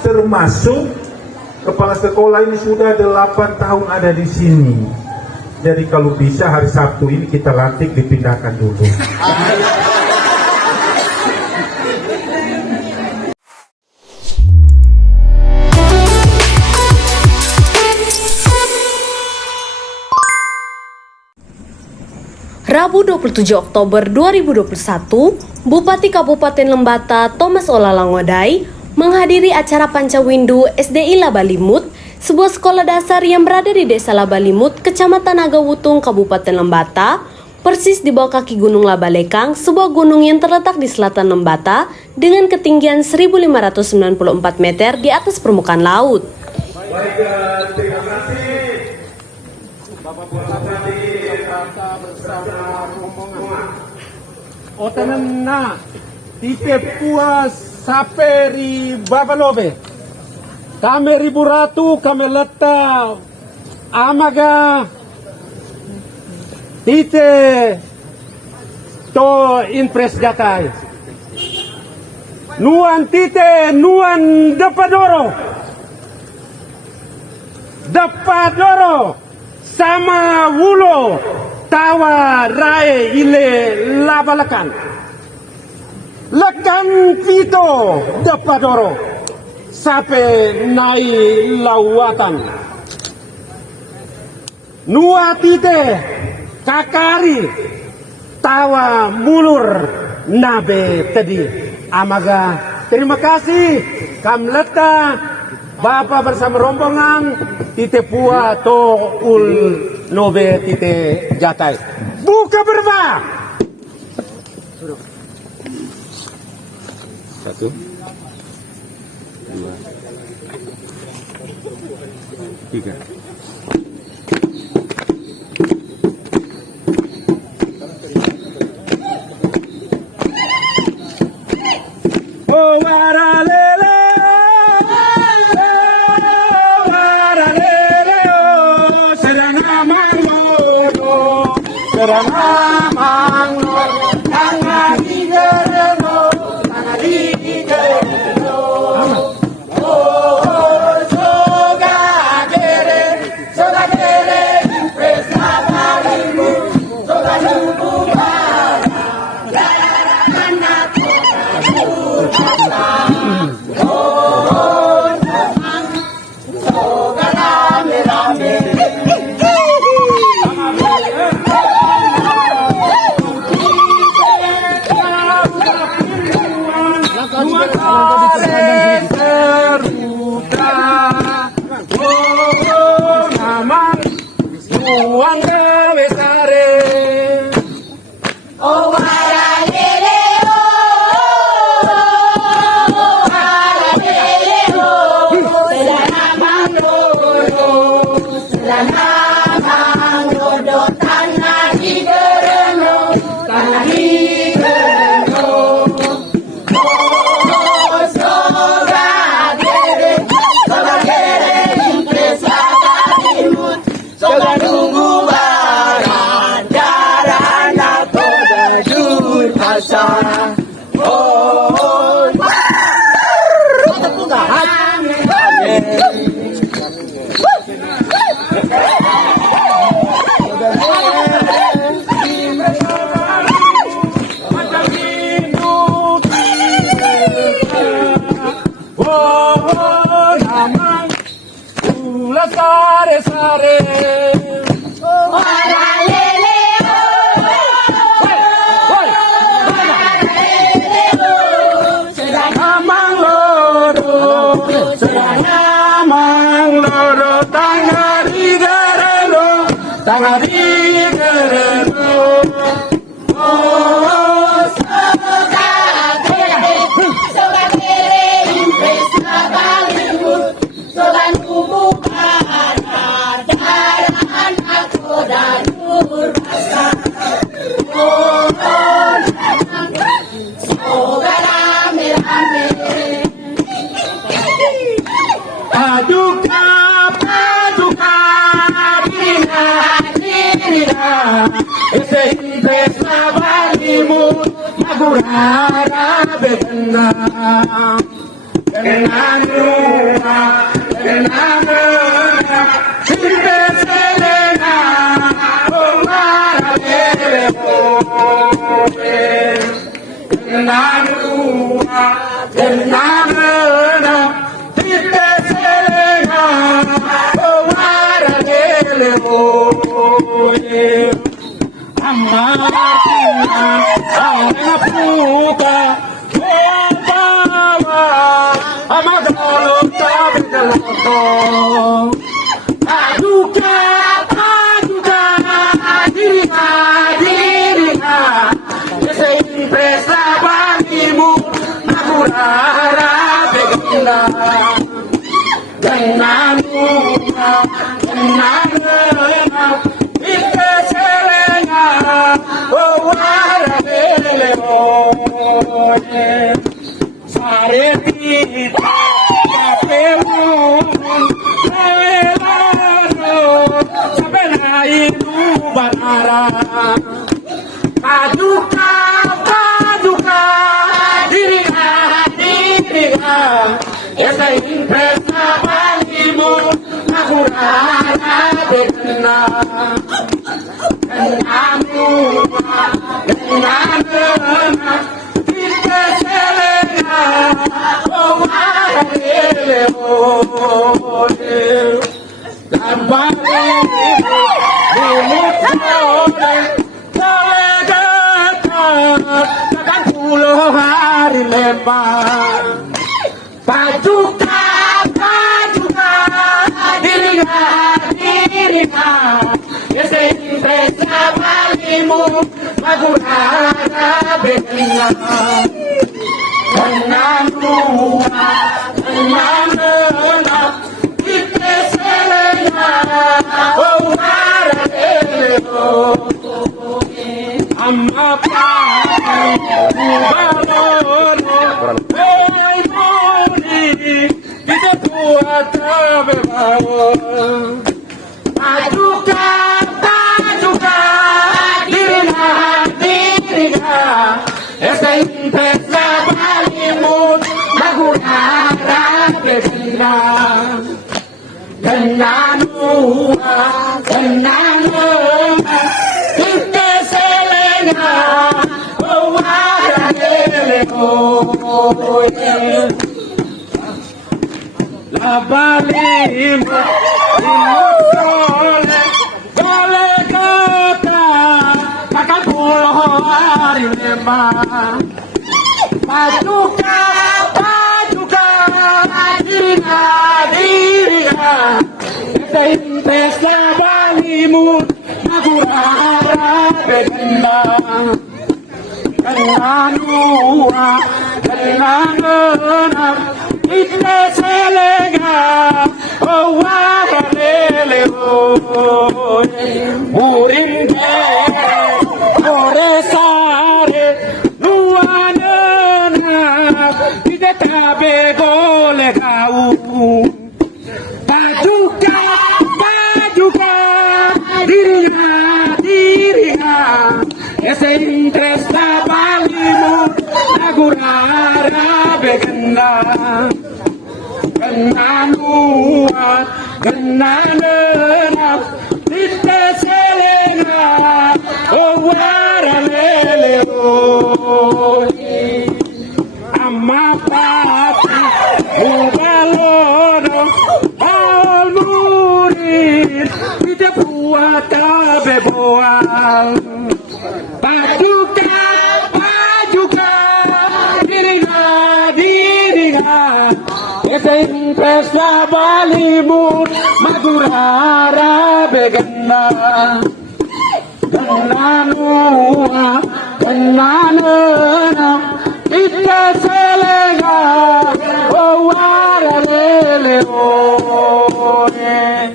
termasuk kepala sekolah ini sudah 8 tahun ada di sini. Jadi kalau bisa hari Sabtu ini kita lantik dipindahkan dulu. Rabu 27 Oktober 2021, Bupati Kabupaten Lembata Thomas Olalangodai menghadiri acara Pancawindu SDI Labalimut, sebuah sekolah dasar yang berada di Desa Labalimut, Kecamatan Agawutung, Kabupaten Lembata, persis di bawah kaki Gunung Labalekang, sebuah gunung yang terletak di selatan Lembata dengan ketinggian 1594 meter di atas permukaan laut. Baik, terima kasih Bapak Bupati bersama rombongan. Otanana tite puas saperi babalobe kame ribu ratu kame leta amaga tite to impres jatai nuan tite nuan dapadoro sama wulo tawa rae ile labalakan lekan pito dapadoro sape nai lawatan nuatite kakari tawa mulur nabe tadi amaga. Terima kasih kamleta Bapak bersama rombongan tite pua to ul nobe tite jatai. Buka berba. Satu, dua, tiga. Oh waralele, waralele, oh serangamang loro, tangan di gereno, tangan di gereno. Oh soga gere, impres labalimu, soga lubu bara, anak sare Magurara bebenda, kenanu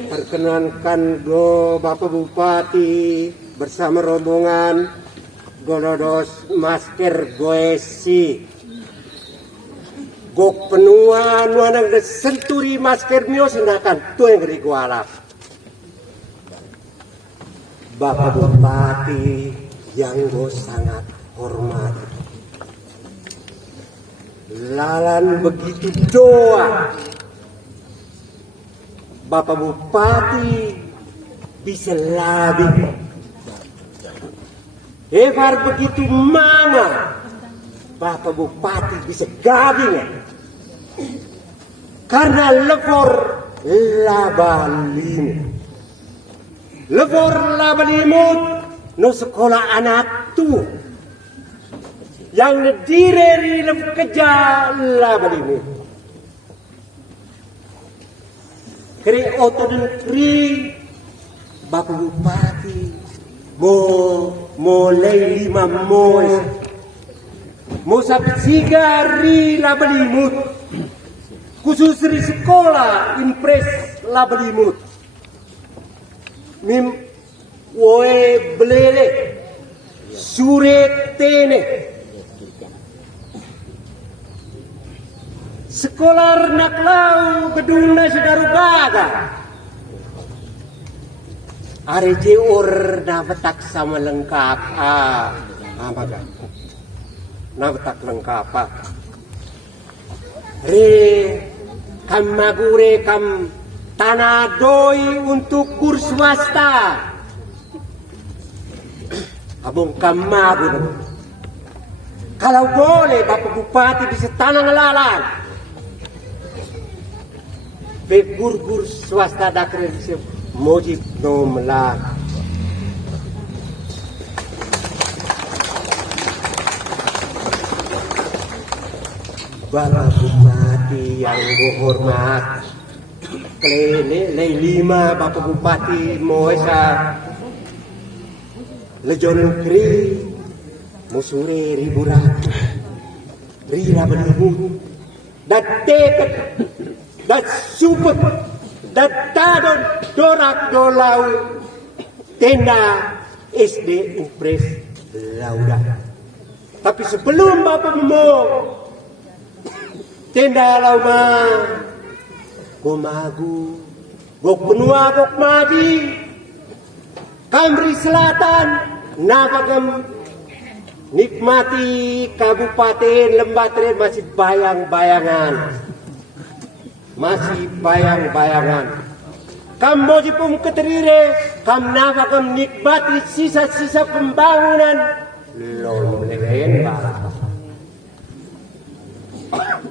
Perkenankan go Bapak Bupati bersama rombongan Golodos Masker Goesi Gok penuan wanang senturi masker mio sendakan tuh yang geri gualap. Bapak Bupati yang go sangat hormat. Lalan begitu doa Bapak Bupati bisa lebih. Evar begitu mana Bapak Bupati bisa gabingan. Karena levor laba limut. Levor laba limut no sekolah anak tu. Yang direri kerja laba limut. Kri otodan kri Bapak Bupati mulai 5 mau sampai 3 ri laba limut khusus di sekolah impres laba limut mim woe belele sure tene sekolah naklau gedung nasidaru baga Areje or nabatak sama lengkap baga nabatak lengkap re kam magure kam tanah doi untuk kur swasta abong kam magur kalau boleh Bapak Bupati bisa tanah ngelalang gur swasta dakre mojib no melak Bapak Bupati yang hormat Klele 5 Bapak Bupati Moesa Lejon Kri Musure Riburat Rila Benimu Dat teket Dat supet Dat tadon dorak dolau Tenda SD Impres Lauda. Tapi sebelum Bapak mau tenda lauma Gomagu Gok benua Gok Madi Kamri Selatan Nafagam nikmati Kabupaten Lembatre masih bayang-bayangan Kam mojipum keterire kam nafagam nikmati sisa-sisa pembangunan lom lehen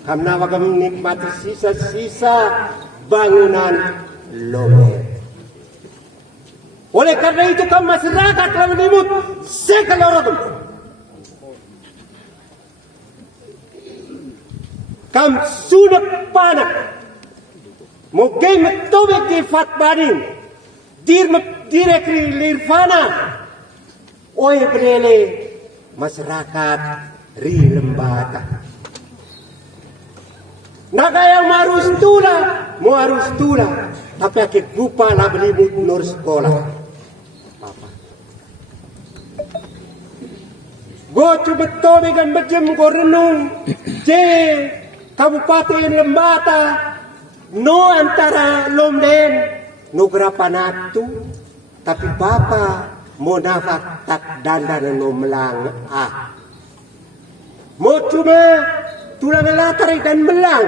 kam nafagam nikmati sisa-sisa bangunan lomer. Oleh karena itu kam masyarakat lalu dimut sekalorotum kam sudah panak Mungkin metobek di fatbanin, direkri lirfana, oi berele masyarakat ri lembata. Naga yang harus tula, tapi akik lupa lah belimut nur sekolah. Go coba tobek dan berjem go renung, Kabupaten Lembata. No antara lomden no berapa natu tapi Bapak mau nafak tak dandan no melang mau cuma tulang latar dan melang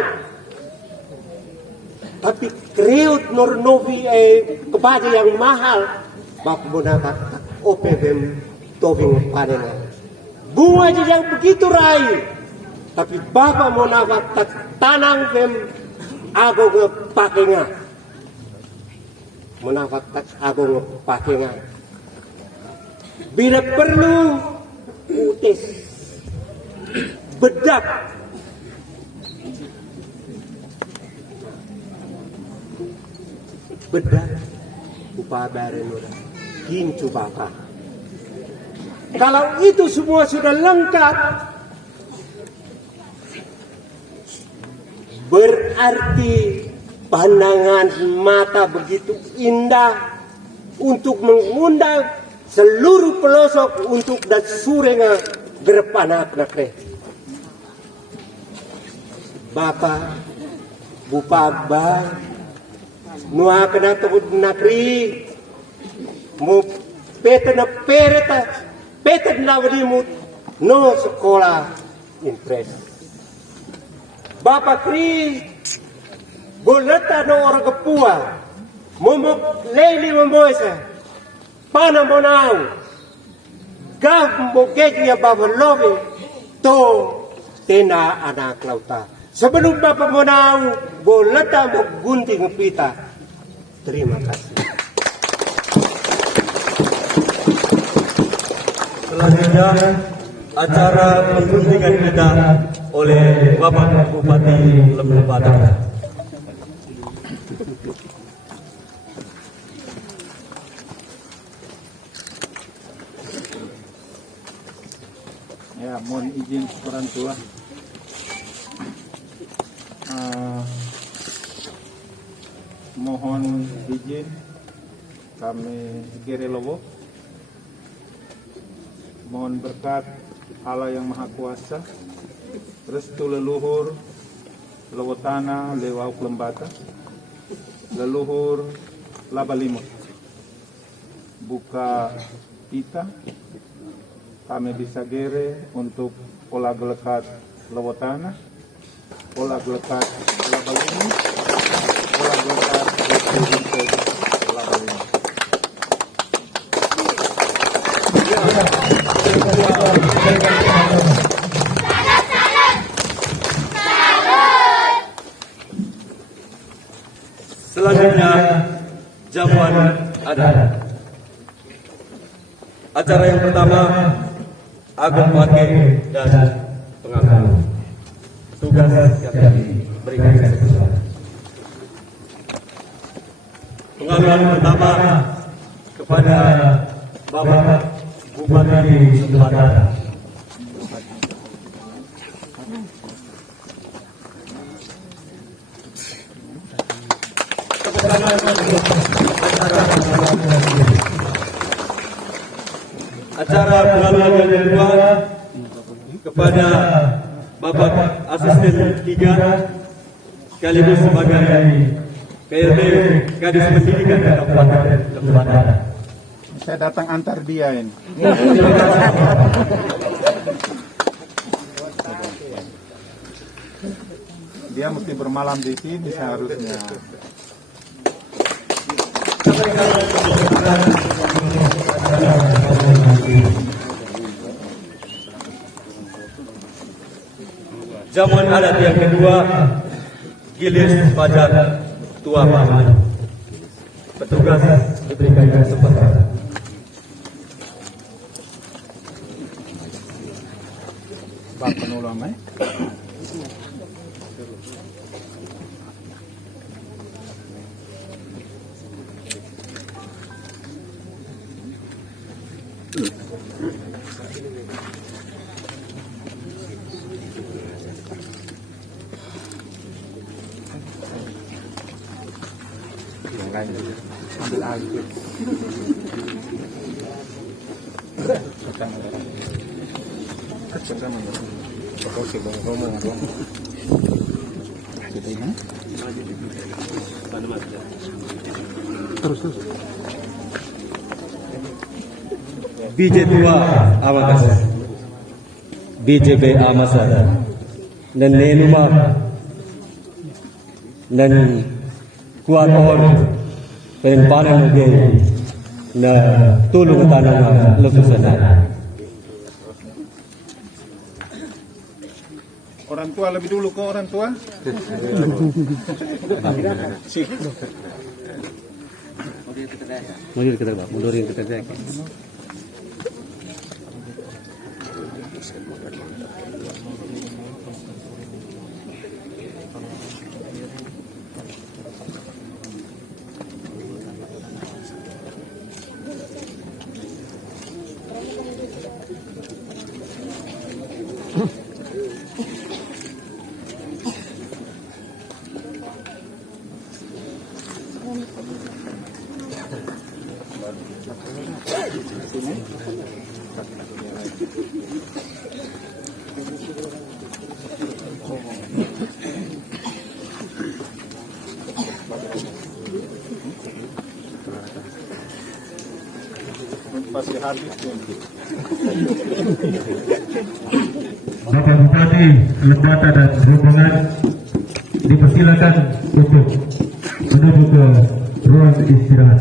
tapi kreut nor novi kebaja yang mahal Bapak mau nafak tak OPM tobing panen bunga aja yang begitu rai tapi Bapak mau nafak tak tanang Ago ngepakenga menafak tak ago ngepakenga bila perlu utis bedak upah bareng udah kincu Bapak kalau itu semua sudah lengkap berarti pandangan mata begitu indah untuk mengundang seluruh pelosok untuk dan surenga gerpanak nakre. Bapak Bupagba nua kena tukut nakri mu peta na peta na wadimut no sekolah impres. Bapak Kri goleta no orang kepua Mumuk leli memboisa. Pana monau. Gaf mokeju ya baba lobe. To tena anak lauta. Sebelum Bapak monau, boleta mau gunting pita. Terima kasih. Selanjutnya acara pengguntingan kita oleh Bapak Bupati Lembata. Ya, mohon izin orang tua. Mohon izin kami Gere Lobo. Mohon berkat Allah yang Maha Kuasa, restu leluhur Lewotana Lewauk Lembata, leluhur Labalimut, buka kita kami bisa gere untuk pola gelekat Lewotana, pola gelekat Labalimut, pola gelekat Labalimut. Selanjutnya jamuan adat. Acara yang pertama agung pakai dan pengakuan. Tugas yang diberikan sesuai. Pengakuan pertama kepada Bapak Bupati Lembata. Acara pengakuan yang kedua kepada Bapak Asisten 3 sekaligus sebagai PRT Kadis Pendidikan Kabupaten Lembata. Saya datang antar dia ini. Dia mesti bermalam di sini seharusnya. Jamuan adat yang kedua gilir pada tua paman. Petugas diberikan kesempatan. Pak penolong ambil air. Terus. BJ2 Amakas, BJB Amasada, dan Nenuma, dan kuat orang penpanan mungkin, na tulung tanah lepusan. Orang tua lebih dulu ke orang tua. Mundur kita Pak, mundurin kita aja. Pasti habis. Bapak Bupati Lembata dan rombongan dipersilakan untuk menuju ke ruang istirahat.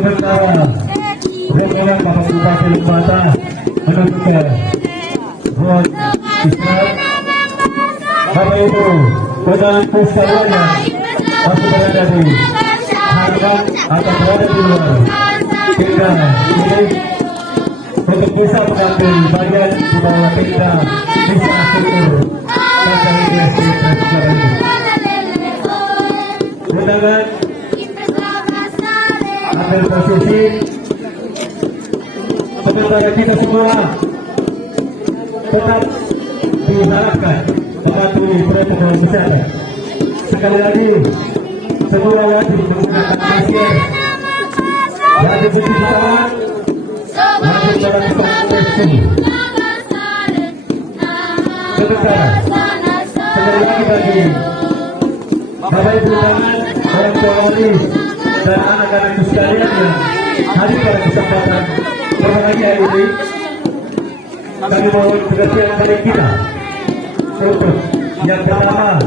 Sementara rombongan Bapak Bupati Lembata menuju ke ruang istirahat. Bapak Ibu, penantu sekalian masih berada di hadapan atau berada di luar. Kita ini untuk bisa mengambil bagian di bawah kita bisa struktur pada industri transparan ini. Undangan ambil posisi. Sementara kita semua tetap diharapkan mematuhi protokol kesehatan. Sekali lagi, semua wajib menggunakan masker, wajib cuci tangan, wajib melakukan testing. Sementara, sekali lagi bagi Bapak Ibu undangan, orang tua wali dan anak-anak sekalian yang hadir pada kesempatan berbahagia ini, kami mohon pengertian dari kita untuk yang pertama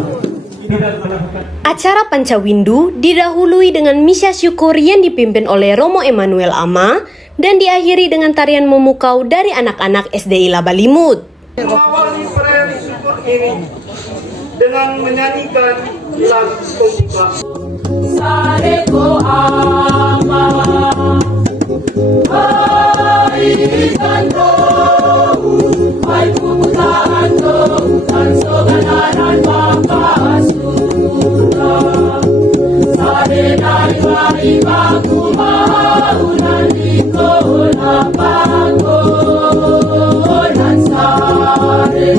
tidak melakukan. Acara Pancawindu didahului dengan misa syukur yang dipimpin oleh Romo Emmanuel Ama dan diakhiri dengan tarian memukau dari anak-anak SDI Labalimut. Mengawali perayaan syukur ini dengan menyanyikan lagu pembuka. Sareko ama, hai kanto, hai puputaan ko, kan soganaran Bapa Surga. Sare dari wari baku mahunan liko lapago dan sare.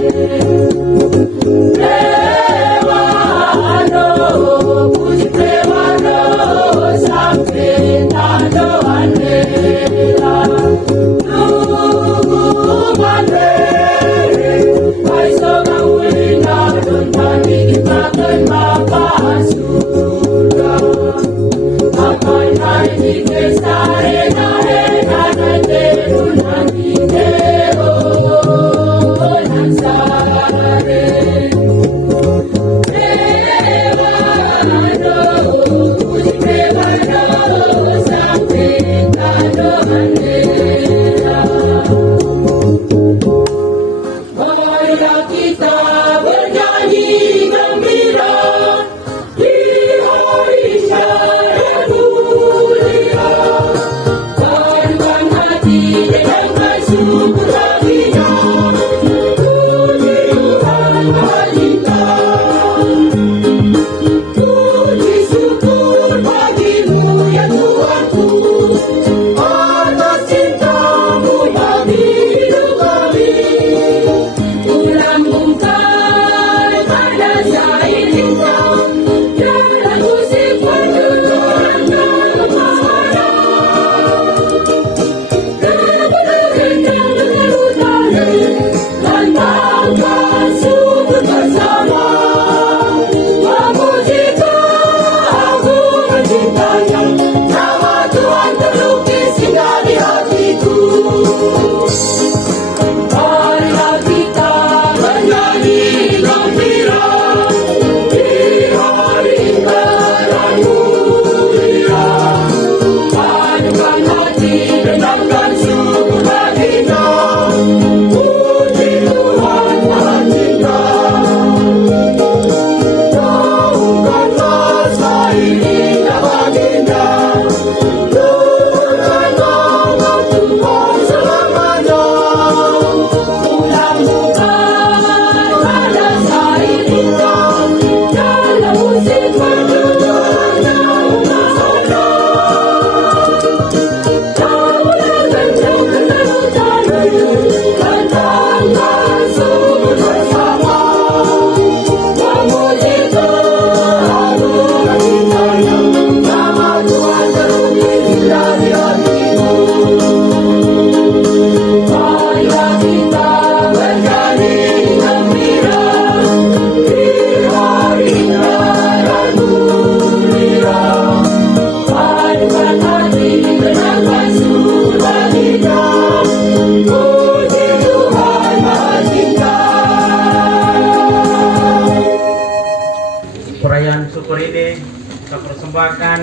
persembahkan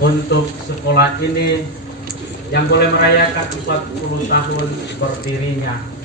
untuk sekolah ini yang boleh merayakan 40 tahun berdirinya.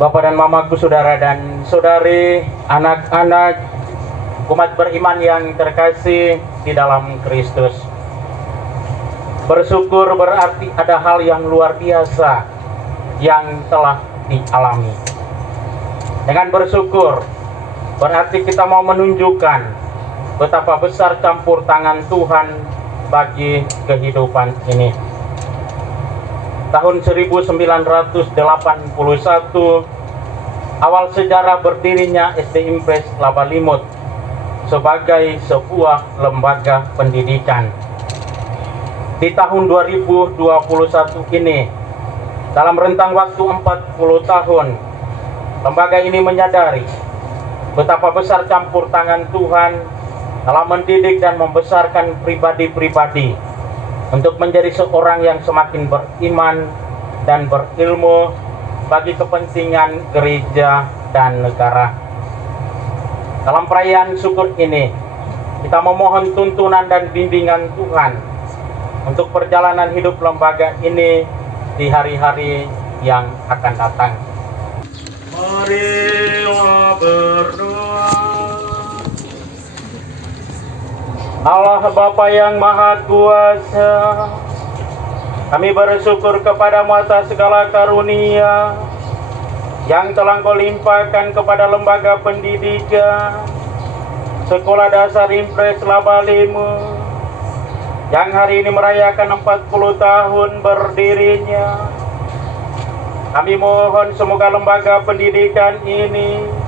Bapak dan Mamaku, saudara dan saudari, anak-anak umat beriman yang terkasih di dalam Kristus. Bersyukur berarti ada hal yang luar biasa yang telah dialami. Dengan bersyukur berarti kita mau menunjukkan betapa besar campur tangan Tuhan bagi kehidupan ini. Tahun 1981, awal sejarah berdirinya SD Impres Laba Limut sebagai sebuah lembaga pendidikan. Di tahun 2021 ini, dalam rentang waktu 40 tahun, lembaga ini menyadari betapa besar campur tangan Tuhan dalam mendidik dan membesarkan pribadi-pribadi untuk menjadi seorang yang semakin beriman dan berilmu bagi kepentingan gereja dan negara. Dalam perayaan syukur ini, kita memohon tuntunan dan bimbingan Tuhan untuk perjalanan hidup lembaga ini di hari-hari yang akan datang. Marilah berdoa. Allah Bapa yang Maha Kuasa, kami bersyukur kepadamu atas segala karunia yang telah Kau limpahkan kepada lembaga pendidikan Sekolah Dasar Impres Laba Limut yang hari ini merayakan 40 tahun berdirinya. Kami mohon semoga lembaga pendidikan ini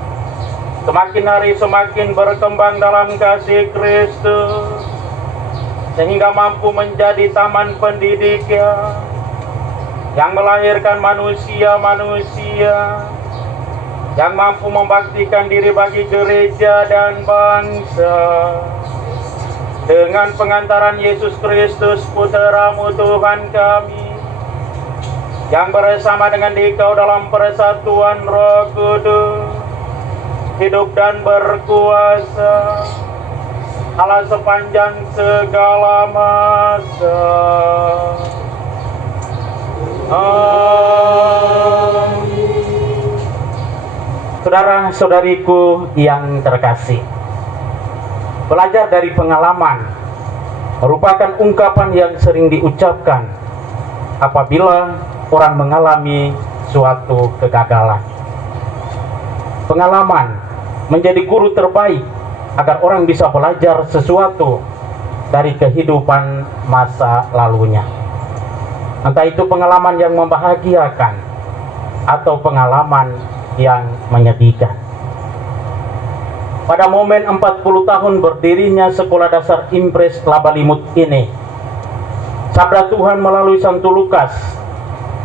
semakin hari semakin berkembang dalam kasih Kristus, sehingga mampu menjadi taman pendidikan yang melahirkan manusia-manusia yang mampu membaktikan diri bagi gereja dan bangsa. Dengan pengantaran Yesus Kristus, Putra-Mu Tuhan kami, yang bersama dengan Dikau dalam persatuan Roh Kudus, hidup dan berkuasa, Allah sepanjang segala masa. Amin. Saudara-saudariku yang terkasih, belajar dari pengalaman merupakan ungkapan yang sering diucapkan apabila orang mengalami suatu kegagalan. Pengalaman menjadi guru terbaik agar orang bisa belajar sesuatu dari kehidupan masa lalunya. Entah itu pengalaman yang membahagiakan atau pengalaman yang menyedihkan. Pada momen 40 tahun berdirinya Sekolah Dasar Impres Labalimut ini, sabda Tuhan melalui Santo Lukas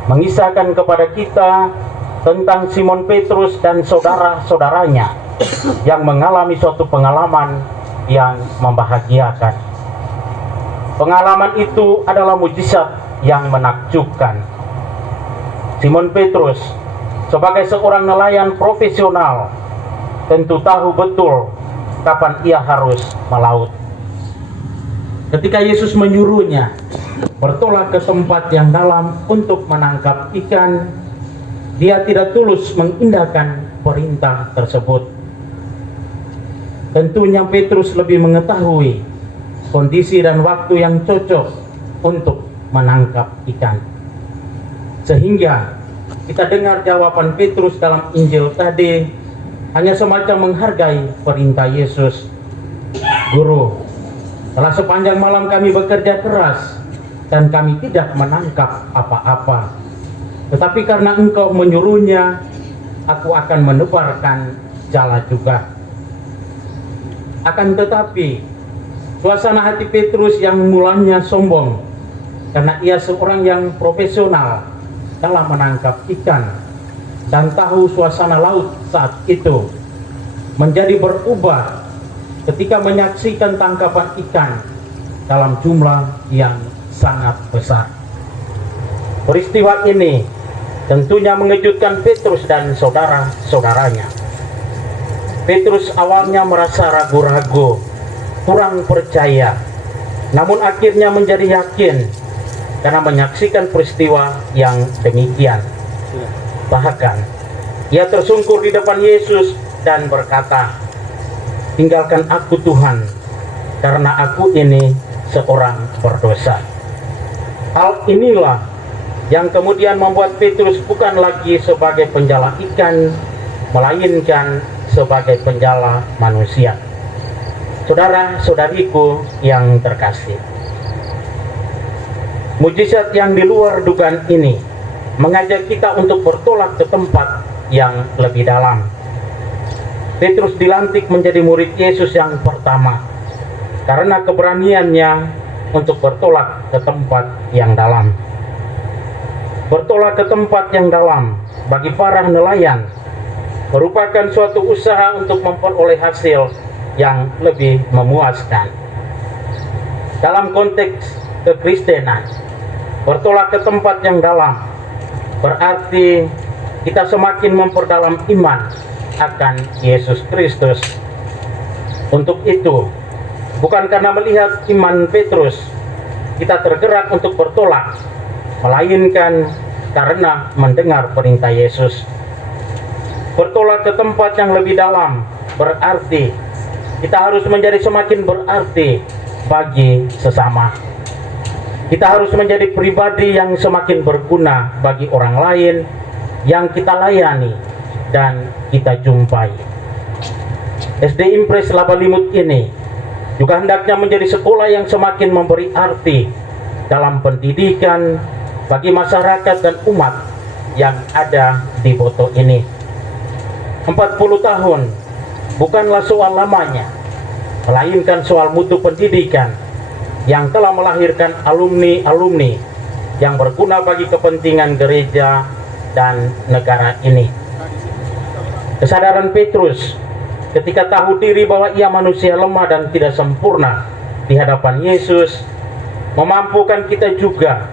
mengisahkan kepada kita tentang Simon Petrus dan saudara-saudaranya yang mengalami suatu pengalaman yang membahagiakan. Pengalaman itu adalah mujizat yang menakjubkan. Simon Petrus sebagai seorang nelayan profesional tentu tahu betul kapan ia harus melaut. Ketika Yesus menyuruhnya bertolak ke tempat yang dalam untuk menangkap ikan, dia tidak tulus mengindahkan perintah tersebut. Tentunya Petrus lebih mengetahui kondisi dan waktu yang cocok untuk menangkap ikan. Sehingga kita dengar jawaban Petrus dalam Injil tadi hanya semacam menghargai perintah Yesus. Guru, telah sepanjang malam kami bekerja keras dan kami tidak menangkap apa-apa. Tetapi karena engkau menyuruhnya, aku akan menebarkan jala juga. Akan tetapi, suasana hati Petrus yang mulanya sombong, karena ia seorang yang profesional dalam menangkap ikan dan tahu suasana laut saat itu, menjadi berubah ketika menyaksikan tangkapan ikan dalam jumlah yang sangat besar. Peristiwa ini tentunya mengejutkan Petrus dan saudara-saudaranya. Petrus awalnya merasa ragu-ragu, kurang percaya, namun akhirnya menjadi yakin karena menyaksikan peristiwa yang demikian. Bahkan ia tersungkur di depan Yesus dan berkata, "Tinggalkan aku Tuhan, karena aku ini seorang berdosa." Hal inilah yang kemudian membuat Petrus bukan lagi sebagai penjala ikan, melainkan sebagai penjala manusia. Saudara-saudariku yang terkasih, mujizat yang di luar dugaan ini mengajak kita untuk bertolak ke tempat yang lebih dalam. Petrus dilantik menjadi murid Yesus yang pertama karena keberaniannya untuk bertolak ke tempat yang dalam. Bertolak ke tempat yang dalam bagi para nelayan merupakan suatu usaha untuk memperoleh hasil yang lebih memuaskan. Dalam konteks kekristenan, bertolak ke tempat yang dalam berarti kita semakin memperdalam iman akan Yesus Kristus. Untuk itu, bukan karena melihat iman Petrus kita tergerak untuk bertolak, melainkan karena mendengar perintah Yesus. Bertolak ke tempat yang lebih dalam berarti kita harus menjadi semakin berarti bagi sesama. Kita harus menjadi pribadi yang semakin berguna bagi orang lain yang kita layani dan kita jumpai. SD Impres Labalimut ini juga hendaknya menjadi sekolah yang semakin memberi arti dalam pendidikan bagi masyarakat dan umat yang ada di Boto ini. 40 tahun bukanlah soal lamanya, melainkan soal mutu pendidikan yang telah melahirkan alumni-alumni yang berguna bagi kepentingan gereja dan negara ini. Kesadaran Petrus ketika tahu diri bahwa ia manusia lemah dan tidak sempurna di hadapan Yesus memampukan kita juga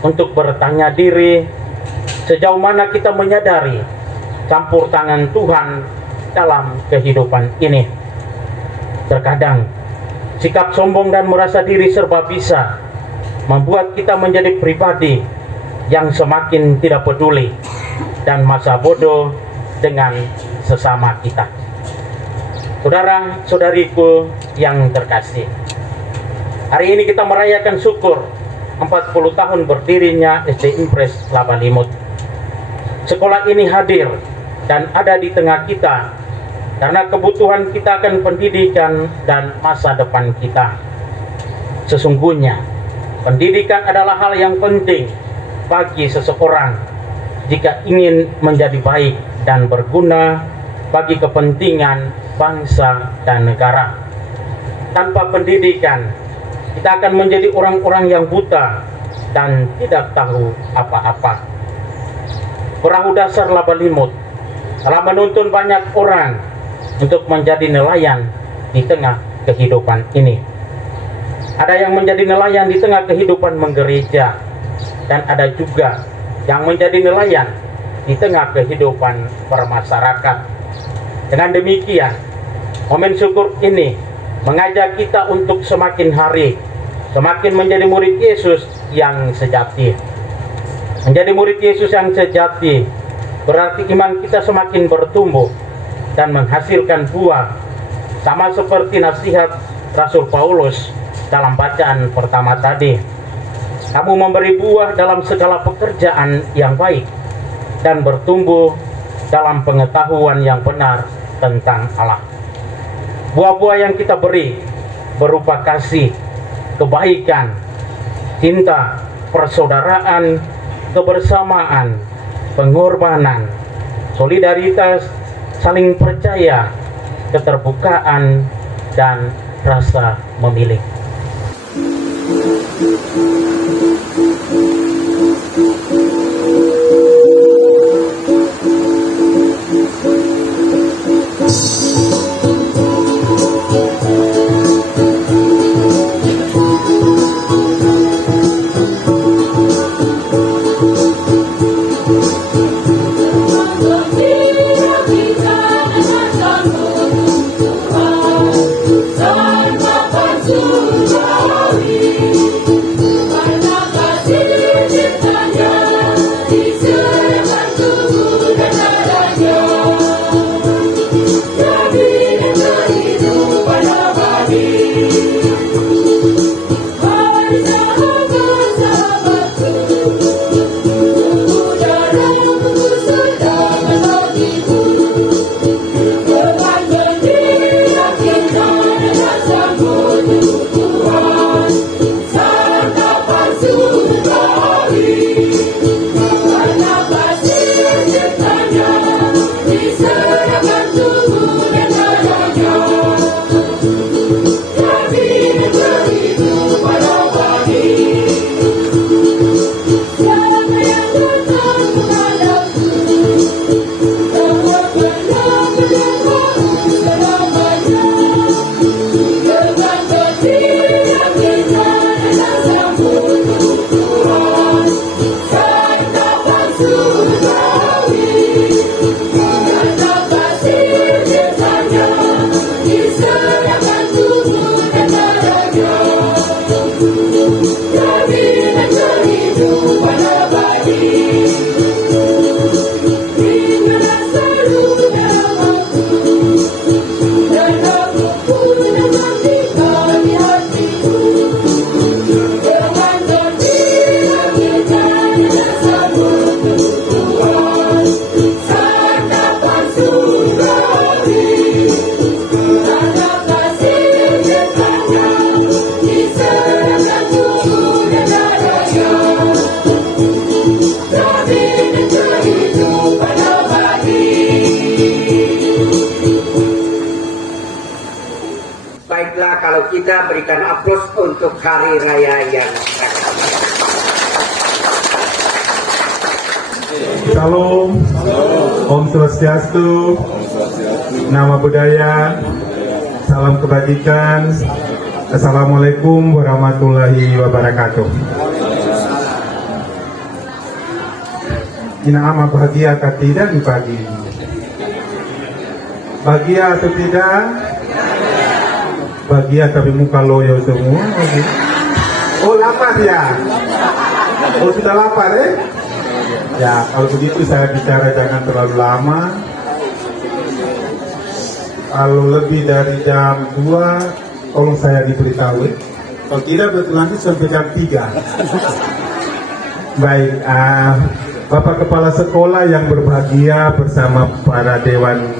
untuk bertanya diri sejauh mana kita menyadari campur tangan Tuhan dalam kehidupan ini. Terkadang sikap sombong dan merasa diri serba bisa membuat kita menjadi pribadi yang semakin tidak peduli dan masa bodoh dengan sesama kita. Saudara-saudariku yang terkasih, hari ini kita merayakan syukur 40 tahun berdirinya SD Impres Laba Limut. Sekolah ini hadir dan ada di tengah kita karena kebutuhan kita akan pendidikan dan masa depan kita. Sesungguhnya, pendidikan adalah hal yang penting bagi seseorang jika ingin menjadi baik dan berguna bagi kepentingan bangsa dan negara. Tanpa pendidikan, kita akan menjadi orang-orang yang buta dan tidak tahu apa-apa. Perahu dasar Laba Limut telah menuntun banyak orang untuk menjadi nelayan di tengah kehidupan ini. Ada yang menjadi nelayan di tengah kehidupan menggereja, dan ada juga yang menjadi nelayan di tengah kehidupan bermasyarakat. Dengan demikian, momen syukur ini mengajak kita untuk semakin hari semakin menjadi murid Yesus yang sejati. Menjadi murid Yesus yang sejati berarti iman kita semakin bertumbuh dan menghasilkan buah, sama seperti nasihat Rasul Paulus dalam bacaan pertama tadi. Kamu memberi buah dalam segala pekerjaan yang baik dan bertumbuh dalam pengetahuan yang benar tentang Allah. Buah-buah yang kita beri berupa kasih, kebaikan, cinta, persaudaraan, kebersamaan, pengorbanan, solidaritas, saling percaya, keterbukaan, dan rasa memilih. Baiklah kalau kita berikan aplaus untuk hari raya yang Shalom, Om Swastiastu, Nama Budaya, Salam Kebajikan, Assalamualaikum warahmatullahi wabarakatuh. Ina ama bahagia katidan pagi. Bahagia atau tidak? Bahagia tapi muka loyo semua. Oh lapar ya? Oh sudah lapar Ya kalau begitu saya bicara jangan terlalu lama. Kalau lebih dari jam 2 tolong saya diberitahu. Kalau tidak berlanjut sampai jam 3. Baik, Bapak Kepala Sekolah yang berbahagia bersama para Dewan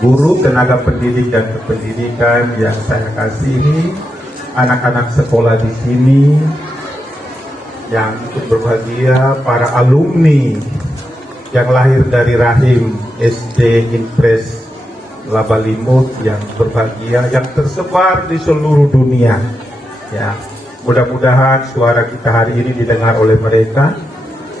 Guru, tenaga pendidik dan kependidikan yang saya kasihi, anak-anak sekolah di sini yang ikut berbahagia, para alumni yang lahir dari rahim SD Impres Labalimut yang berbahagia, yang tersebar di seluruh dunia. Ya, mudah-mudahan suara kita hari ini didengar oleh mereka.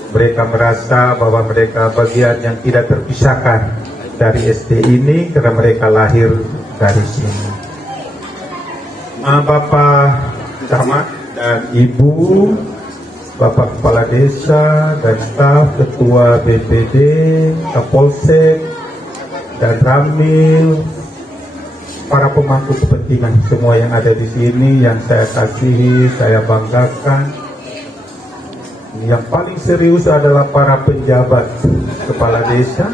Mereka merasa bahwa mereka bagian yang tidak terpisahkan dari SD ini karena mereka lahir dari sini. Bapak Camat dan Ibu, Bapak Kepala Desa dan staf, Ketua BPD, Kapolsek dan Ramil, para pemangku kepentingan semua yang ada di sini yang saya kasihi, saya banggakan. Yang paling serius adalah para penjabat kepala desa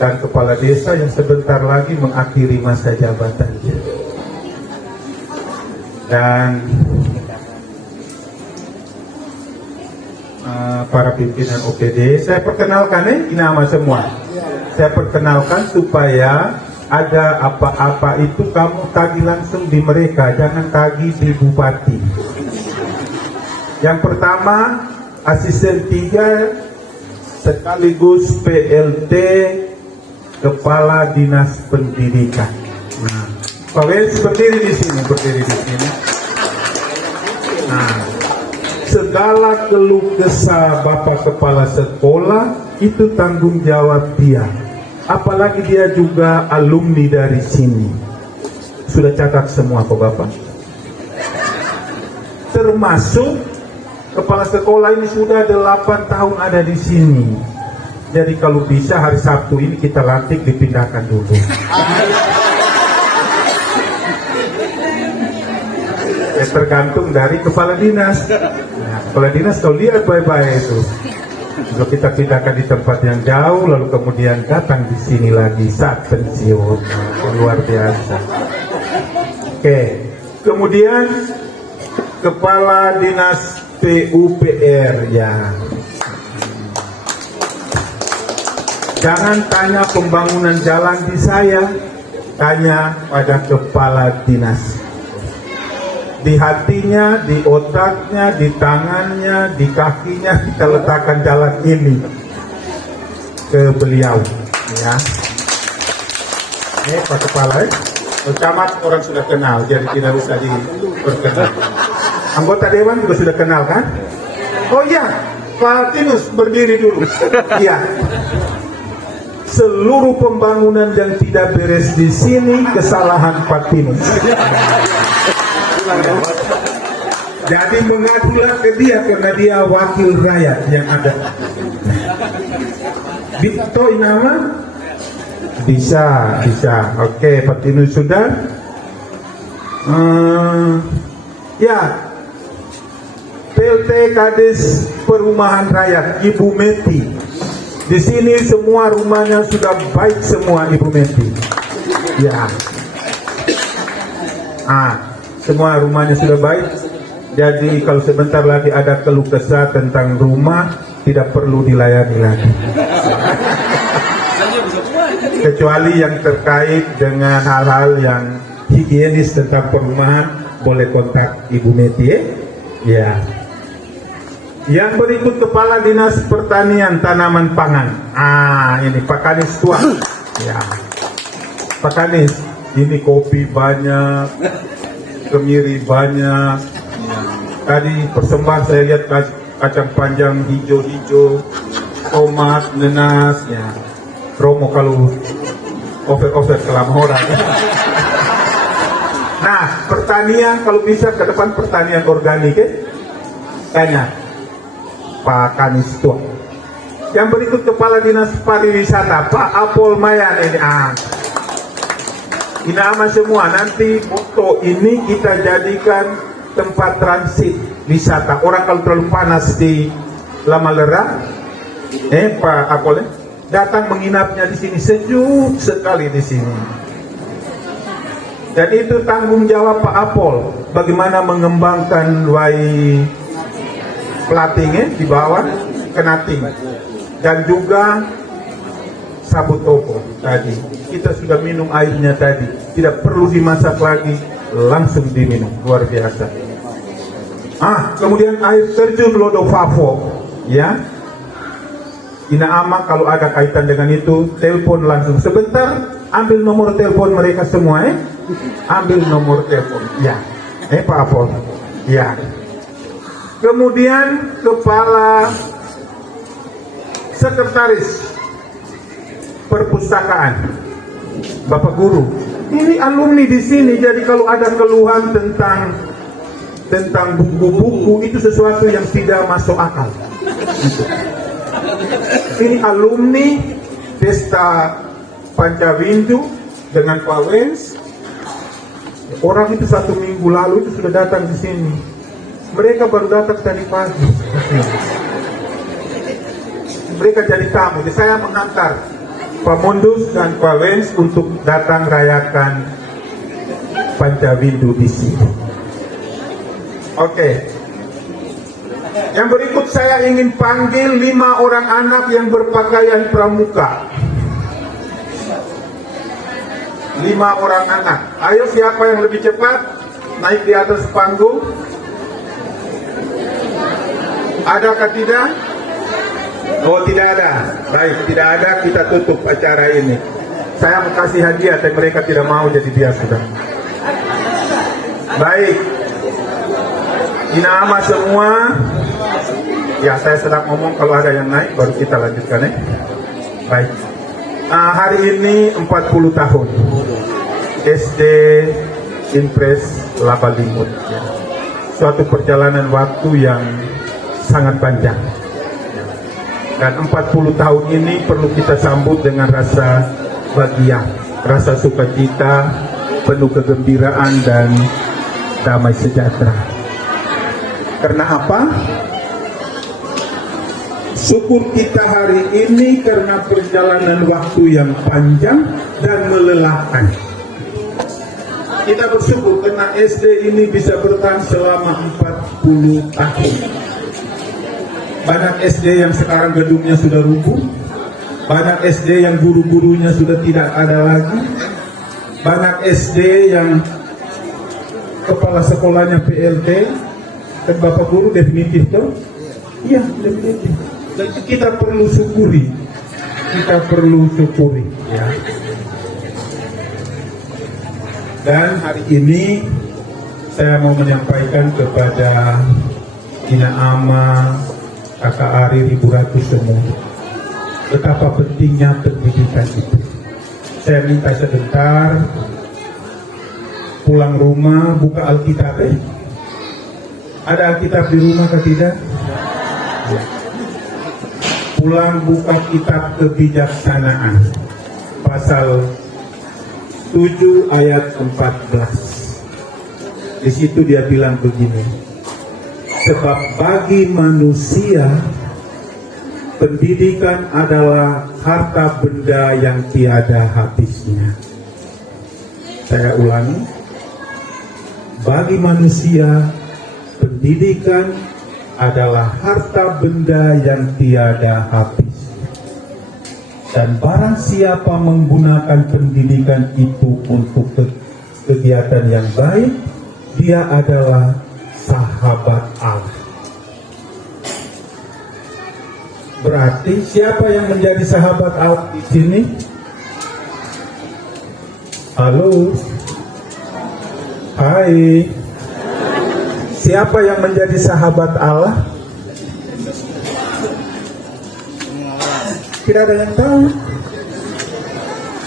dan kepala desa yang sebentar lagi mengakhiri masa jabatannya. Dan para pimpinan OPD, saya perkenalkan nama semua. Saya perkenalkan supaya ada apa-apa itu kamu tagih langsung di mereka, jangan tagih di bupati. Yang pertama, asisten 3 sekaligus PLT Kepala Dinas Pendidikan. Nah, Pak Wens berdiri di sini. Nah, segala keluh kesah Bapak Kepala Sekolah itu tanggung jawab dia. Apalagi dia juga alumni dari sini. Sudah catat semua Pak Bapak. Termasuk kepala sekolah ini sudah 8 tahun ada di sini. Jadi kalau bisa hari Sabtu ini kita lantik dipindahkan dulu. Tergantung dari kepala dinas. Nah, kepala dinas kalau lihat baik-baik itu. Kalau kita pindahkan di tempat yang jauh, lalu kemudian datang di sini lagi saat pensiun, luar biasa. Oke, kemudian kepala dinas PUPR ya. Jangan tanya pembangunan jalan di saya, tanya pada kepala dinas. Di hatinya, di otaknya, di tangannya, di kakinya kita letakkan jalan ini ke beliau ya. Ini Pak Kepala Camat orang sudah kenal, jadi tidak usah diperkenalkan. Anggota Dewan juga sudah kenal kan? Oh iya, Pak Tinus berdiri dulu. Iya. Seluruh pembangunan yang tidak beres di sini kesalahan Pak Tinus. Jadi mengadulah ke dia karena dia wakil rakyat yang ada. Bito nama? Bisa. Oke, Pak Tinus sudah. Ya. PLT Kades Perumahan Rakyat Ibu Meti. Di sini semua rumahnya sudah baik semua Ibu Meti. Ya. Semua rumahnya sudah baik. Jadi kalau sebentar lagi ada keluh kesah tentang rumah tidak perlu dilayani lagi. Kecuali yang terkait dengan hal-hal yang higienis tentang perumahan boleh kontak Ibu Meti ya. Yang berikut Kepala Dinas Pertanian Tanaman Pangan. Ini Pak Kanis tua. Ya. Pak Kanis, ini kopi banyak, kemiri banyak. Tadi persembahan saya lihat kacang panjang hijau-hijau, tomat, nenas, ya. Promo kalau over selama orang. Nah, pertanian kalau bisa ke depan pertanian organik, tanya Pak Kanis tua. Yang berikut Kepala Dinas Pariwisata, Pak Apol Mayan ini. Ini sama semua. Nanti foto ini kita jadikan tempat transit wisata. Orang kalau terlalu panas di Lamalera, Pak Apol datang menginapnya di sini, sejuk sekali di sini. Dan itu tanggung jawab Pak Apol, bagaimana mengembangkan wai Plating di bawah Kenating dan juga Sabut Toko tadi. Kita sudah minum airnya tadi, tidak perlu dimasak lagi, langsung diminum, luar biasa. Kemudian air terjun Lodofavo, ya. Ina Ama kalau ada kaitan dengan itu, telepon langsung sebentar, ambil nomor telepon mereka semua, ambil nomor telepon, ya, Pak Apol, ya. Kemudian Kepala Sekretaris Perpustakaan, Bapak Guru, ini alumni di sini, jadi kalau ada keluhan tentang buku-buku itu sesuatu yang tidak masuk akal. Ini alumni Pesta Pancawindu dengan Pak Wens. Orang itu 1 minggu lalu itu sudah datang di sini. Mereka baru datang tadi pagi. Mereka jadi tamu. Jadi saya mengantar Pak Mundus dan Pak Wens untuk datang rayakan Pancawindu di sini. Oke. Yang berikut saya ingin panggil 5 orang anak yang berpakaian pramuka. 5 orang anak. Ayo, siapa yang lebih cepat naik di atas panggung? Adakah tidak? Oh, tidak ada. Baik, tidak ada, kita tutup acara ini. Saya mau kasih hadiah, tapi mereka tidak mau, jadi dia sudah. Baik. Inama semua. Ya, saya sedang ngomong, kalau ada yang naik baru kita lanjutkan, ya. Baik. Hari ini 40 tahun SD Impres Labalimut, ya. Suatu perjalanan waktu yang sangat panjang. Dan 40 tahun ini perlu kita sambut dengan rasa bahagia, rasa sukacita, penuh kegembiraan dan damai sejahtera. Karena apa? Syukur kita hari ini karena perjalanan waktu yang panjang dan melelahkan. Kita bersyukur karena SD ini bisa bertahan selama 40 tahun. Banyak SD yang sekarang gedungnya sudah rubuh. Banyak SD yang guru-gurunya sudah tidak ada lagi. Banyak SD yang kepala sekolahnya PLT. Dan Bapak Guru definitif tuh? Iya, definitif. Dan kita perlu syukuri. Kita perlu syukuri, ya. Dan hari ini saya mau menyampaikan kepada Ina Ama, Kakak Ari, Ibu Ratu semua, betapa pentingnya pendidikan itu. Saya minta sebentar pulang rumah buka Alkitab. Ada Alkitab di rumah atau tidak? Ya. Pulang buka kitab kebijaksanaan pasal 7 ayat 14. Di situ dia bilang begini, sebab bagi manusia pendidikan adalah harta benda yang tiada habisnya. Saya ulangi, bagi manusia pendidikan adalah harta benda yang tiada habis. Dan barang siapa menggunakan pendidikan itu untuk kegiatan yang baik, dia adalah sahabat Allah. Berarti siapa yang menjadi sahabat Allah di sini? Halo? Hai? Siapa yang menjadi sahabat Allah? Tidak ada yang tahu.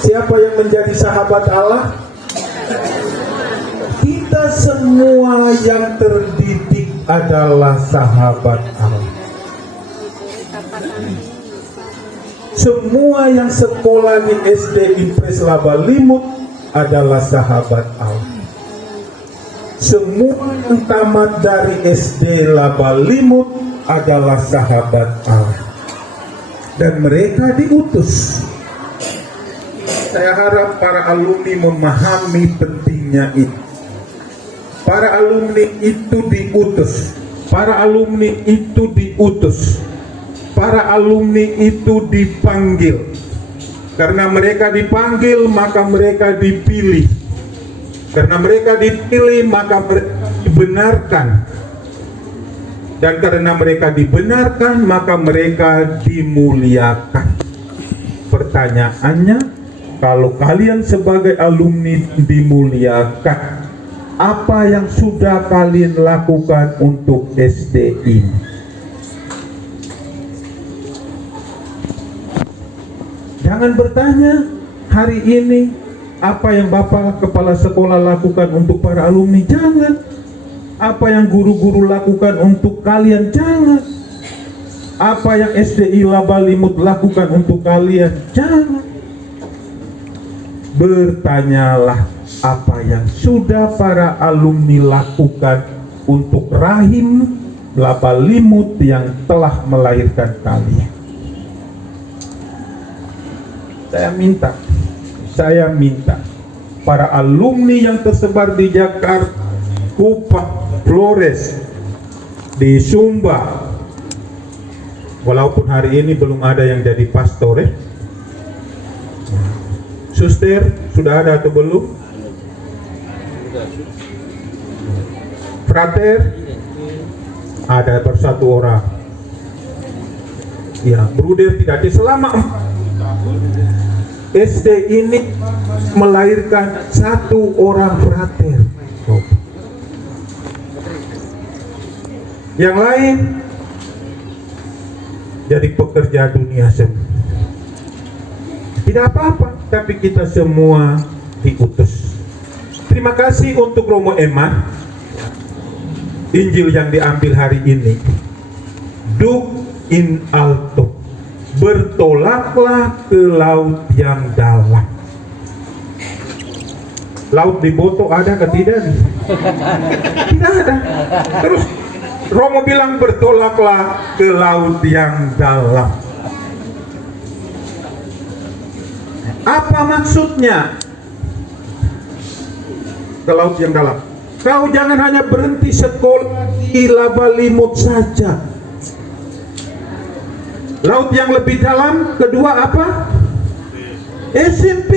Siapa yang menjadi sahabat Allah? Kita semua yang terdidik adalah sahabat Allah. Semua yang sekolah di SD Impres Laba Limut adalah sahabat Allah. Semua yang tamat dari SD Laba Limut adalah sahabat Allah. Dan mereka diutus. Saya harap para alumni memahami pentingnya itu. Para alumni itu diutus. Para alumni itu diutus. Para alumni itu dipanggil. Karena mereka dipanggil, maka mereka dipilih. Karena mereka dipilih, maka mereka dibenarkan. Dan karena mereka dibenarkan, maka mereka dimuliakan. Pertanyaannya, kalau kalian sebagai alumni dimuliakan, apa yang sudah kalian lakukan untuk SD ini? Jangan bertanya hari ini apa yang Bapak Kepala Sekolah lakukan untuk para alumni. Jangan. Apa yang guru-guru lakukan untuk kalian. Jangan. Apa yang SDI Laba Limut lakukan untuk kalian. Jangan. Bertanyalah apa yang sudah para alumni lakukan untuk rahim Laba Limut yang telah melahirkan kalian. Saya minta para alumni yang tersebar di Jakarta, Kupang, Flores, di Sumba, walaupun hari ini belum ada yang jadi pastor, Suster, sudah ada atau belum? Frater, ada baru 1 orang. Ya, Bruder tidak ada. Selama 4 tahun SD ini melahirkan 1 orang frater. Yang lain jadi pekerja dunia semua. Tidak apa-apa, tapi kita semua diutus. Terima kasih untuk Romo Eman. Injil yang diambil hari ini, Duc in alto, bertolaklah ke laut yang dalam. Laut di Boto ada ke tidak? Tidak ada. Terus Romo bilang bertolaklah ke laut yang dalam. Apa maksudnya? Ke laut yang dalam. Kau jangan hanya berhenti sekolah di Laba Limut saja. Laut yang lebih dalam, kedua apa? SMP.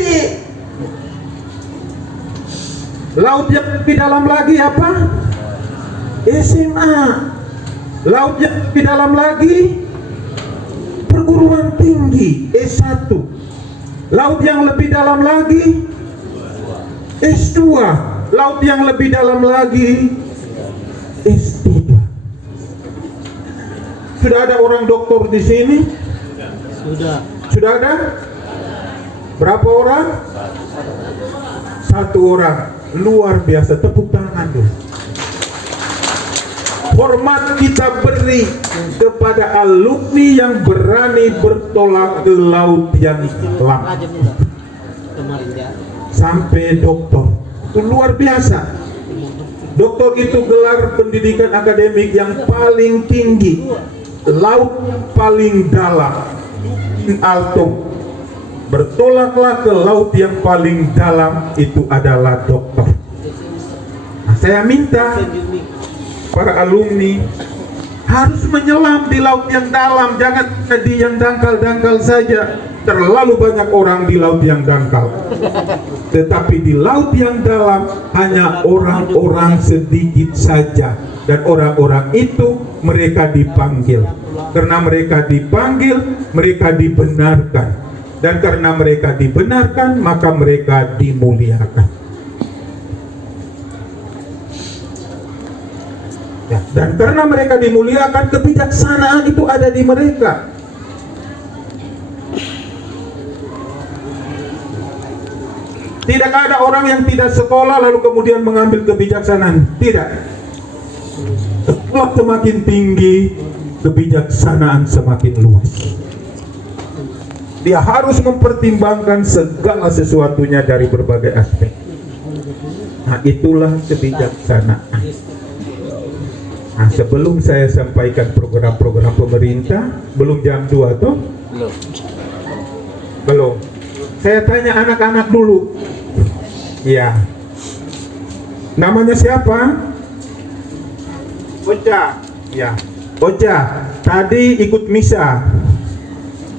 Laut yang lebih dalam lagi apa? SMA. Laut yang lebih dalam lagi perguruan tinggi S1. Laut yang lebih dalam lagi S2. Laut yang lebih dalam lagi S3. Sudah ada orang doktor di sini? Sudah ada? Berapa orang? 1 orang. Luar biasa, tepuk tangan dulu. Hormat kita beri kepada alumni yang berani bertolak ke laut yang dalam. Sampai doktor. Itu luar biasa. Doktor itu gelar pendidikan akademik yang paling tinggi, laut paling dalam, alto. Bertolaklah ke laut yang paling dalam, itu adalah dokter. Nah, saya minta para alumni harus menyelam di laut yang dalam, jangan di yang dangkal-dangkal saja. Terlalu banyak orang di laut yang dangkal. Tetapi di laut yang dalam hanya orang-orang sedikit saja. Dan orang-orang itu mereka dipanggil. Karena mereka dipanggil, mereka dibenarkan. Dan karena mereka dibenarkan, maka mereka dimuliakan. Ya, dan karena mereka dimuliakan, kebijaksanaan itu ada di mereka. Tidak ada orang yang tidak sekolah lalu kemudian mengambil kebijaksanaan. Tidak. Sekolah semakin tinggi, kebijaksanaan semakin luas. Dia harus mempertimbangkan segala sesuatunya dari berbagai aspek. Nah, itulah kebijaksanaan. Nah, sebelum saya sampaikan program-program pemerintah, belum jam 2 toh? Belum. Saya tanya anak-anak dulu. Ya. Namanya siapa? Ocha. Ya. Ocha, tadi ikut misa.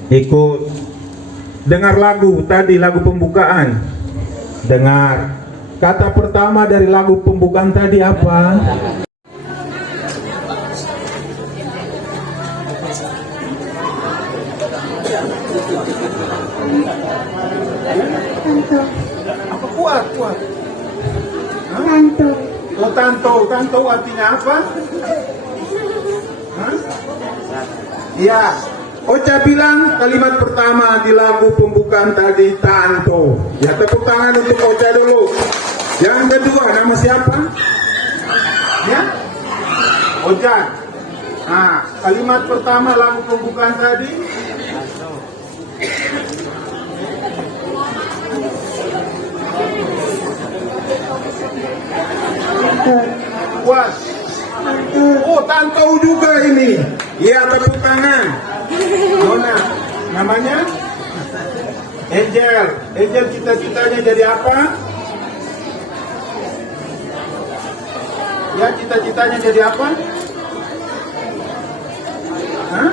Ikut dengar lagu tadi, lagu pembukaan. Dengar. Kata pertama dari lagu pembukaan tadi apa? Apa kuat? Tanto. Oh, tanto. Tanto artinya apa? Hah? Ya. Ocha bilang kalimat pertama di lagu pembukaan tadi tanto. Ya, tepuk tangan untuk Ocha dulu. Yang kedua nama siapa? Ya, Ocha. Nah, kalimat pertama lagu pembukaan tadi. Kuat. Oh, tanto juga ini. Ya, tepuk tangan. Nona, namanya Angel. Angel cita-citanya jadi apa? Ya, cita-citanya jadi apa? Hah?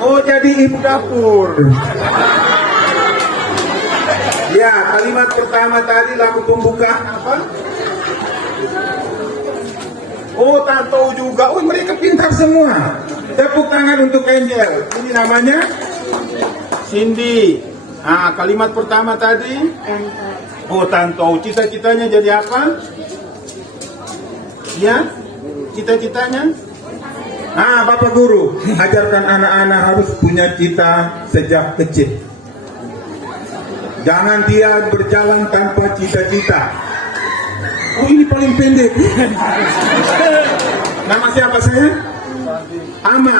Oh, jadi ibu dapur. Ya, kalimat pertama tadi lagu pembukaan apa? Oh, tahu juga. Oh, mereka pintar semua. Tepuk tangan untuk Angel. Ini namanya Cindy. Ah, kalimat pertama tadi. Oh, Tanto. Cita-citanya jadi apa? Ya, cita-citanya. Ah, Bapak Guru, ajarkan anak-anak harus punya cita sejak kecil. Jangan dia berjalan tanpa cita-cita. Oh, ini paling pendek. Nama siapa saya? Ama.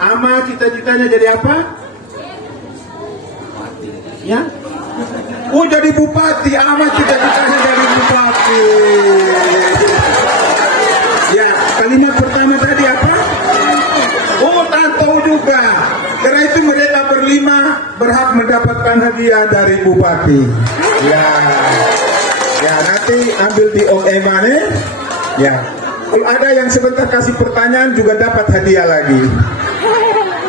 Ama cita-citanya jadi apa? Ya? Oh, jadi bupati. Ama cita-citanya jadi bupati. Ya, kalimat pertama tadi apa? Oh, Tanto juga. Karena itu mereka berlima berhak mendapatkan hadiah dari bupati. Ya. Ya, nanti ambil di OE-nya. Ya. Kalau ada yang sebentar kasih pertanyaan juga dapat hadiah lagi.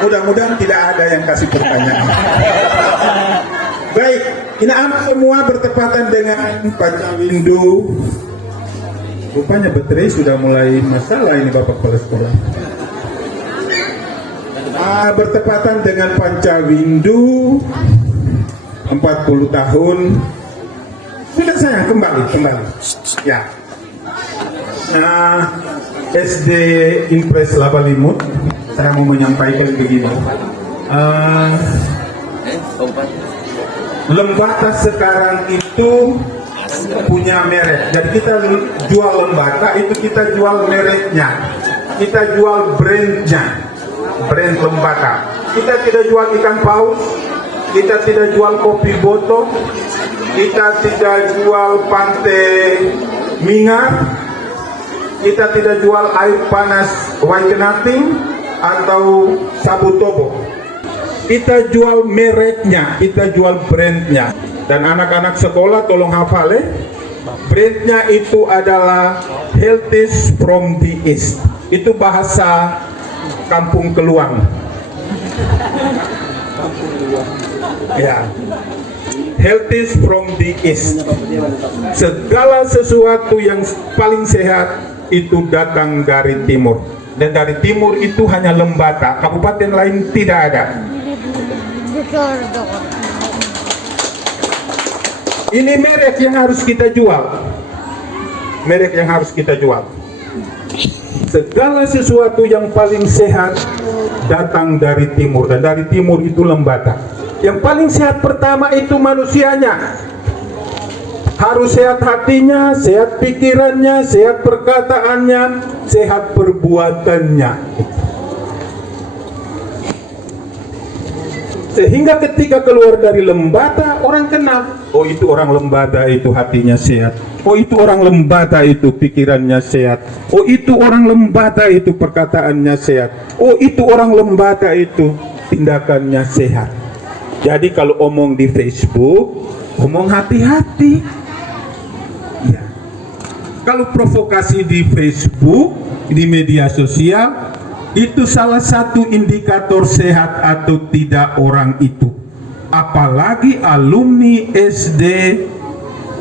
Mudah-mudahan tidak ada yang kasih pertanyaan. Baik, ini semua bertepatan dengan Pancawindu. Rupanya baterai sudah mulai masalah ini Bapak Kepala Sekolah. Bertepatan dengan Pancawindu 40 tahun. Sudah saya kembali. Ya. Nah, SD Impres Labalimut, saya mau menyampaikan begini. Lembata sekarang itu punya merek. Jadi kita jual lembata itu kita jual mereknya, kita jual brandnya, brand lembata. Kita tidak jual ikan paus, kita tidak jual kopi boto, kita tidak jual pantai mingar, kita tidak jual air panas Waikenating atau Sabu Tobo. Kita jual mereknya, kita jual brandnya. Dan anak-anak sekolah tolong hafal ya. Brandnya itu adalah Healthies from the East. Itu bahasa Kampung Keluang. Ya. Healthies from the East. Segala sesuatu yang paling sehat itu datang dari timur. Dan dari timur itu hanya lembata. Kabupaten lain tidak ada. Ini merek yang harus kita jual. Merek yang harus kita jual. Segala sesuatu yang paling sehat datang dari timur. Dan dari timur itu lembata. Yang paling sehat pertama itu manusianya. Harus sehat hatinya, sehat pikirannya, sehat perkataannya, sehat perbuatannya. Sehingga ketika keluar dari Lembata, orang kenal, oh itu orang Lembata itu hatinya sehat, oh itu orang Lembata itu pikirannya sehat, oh itu orang Lembata itu perkataannya sehat, oh itu orang Lembata itu tindakannya sehat. Jadi kalau omong di Facebook, omong hati-hati ya. Kalau provokasi di Facebook, di media sosial, itu salah satu indikator sehat atau tidak orang itu. Apalagi alumni SD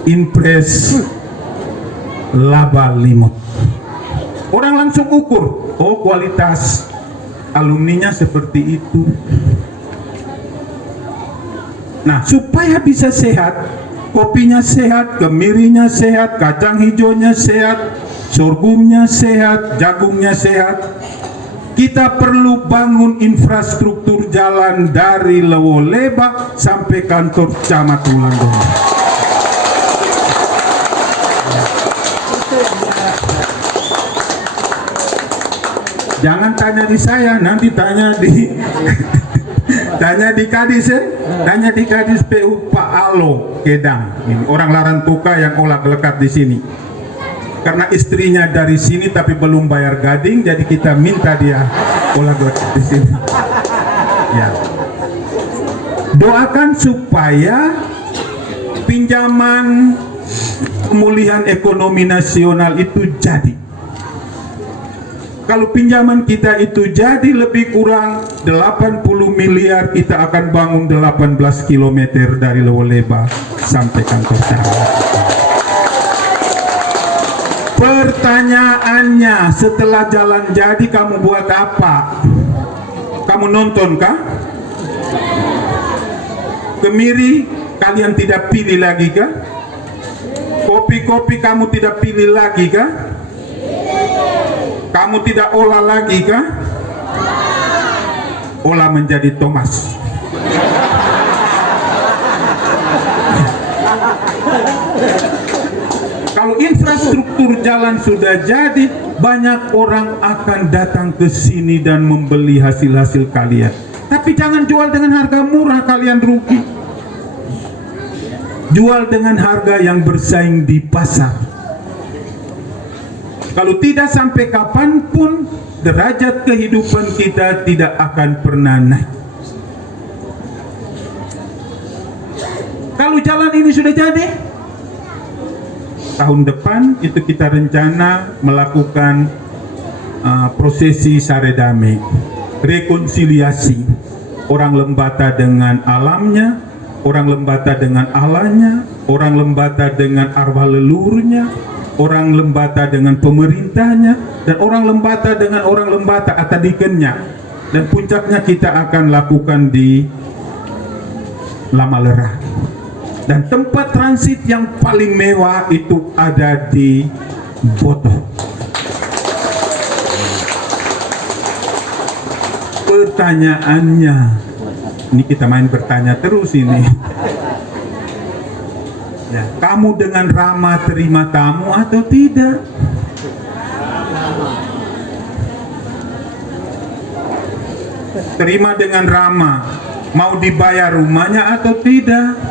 Impres Laba Limut. Orang langsung ukur, oh kualitas alumninya seperti itu. Nah, supaya bisa sehat, kopinya sehat, kemirinya sehat, kacang hijaunya sehat, sorghumnya sehat, jagungnya sehat, kita perlu bangun infrastruktur jalan dari Lewoleba sampai kantor Camat Wulandong. Jangan tanya di saya, nanti tanya di tanya di Kadis, tanya di Kadis PU Pak Alo Kedang. Ini orang Larantuka yang olah lekat di sini. Karena istrinya dari sini tapi belum bayar gading, jadi kita minta dia olah di sini. Ya. Doakan supaya pinjaman pemulihan ekonomi nasional itu jadi. Kalau pinjaman kita itu jadi lebih kurang 80 miliar, kita akan bangun 18 km dari Lewoleba sampai kantor Camat. Pertanyaannya, setelah jalan jadi kamu buat apa? Kamu nonton kah? Kemiri kalian tidak pilih lagi kah? Kopi-kopi kamu tidak pilih lagi kah? Kamu tidak olah lagi kah? Olah menjadi Thomas. Kalau infrastruktur jalan sudah jadi, banyak orang akan datang ke sini dan membeli hasil-hasil kalian. Tapi jangan jual dengan harga murah, kalian rugi. Jual dengan harga yang bersaing di pasar. Kalau tidak, sampai kapanpun derajat kehidupan kita tidak akan pernah naik. Kalau jalan ini sudah jadi, tahun depan itu kita rencana melakukan prosesi saredame, rekonsiliasi orang Lembata dengan alamnya, orang Lembata dengan Allahnya, orang Lembata dengan arwah leluhurnya, orang Lembata dengan pemerintahnya, dan orang Lembata dengan orang Lembata atadikennya. Dan puncaknya kita akan lakukan di Lamalera. Dan tempat transit yang paling mewah itu ada di Boto. Pertanyaannya, ini kita main bertanya terus ini. Ya, kamu dengan ramah terima tamu atau tidak? Terima dengan ramah, mau dibayar rumahnya atau tidak?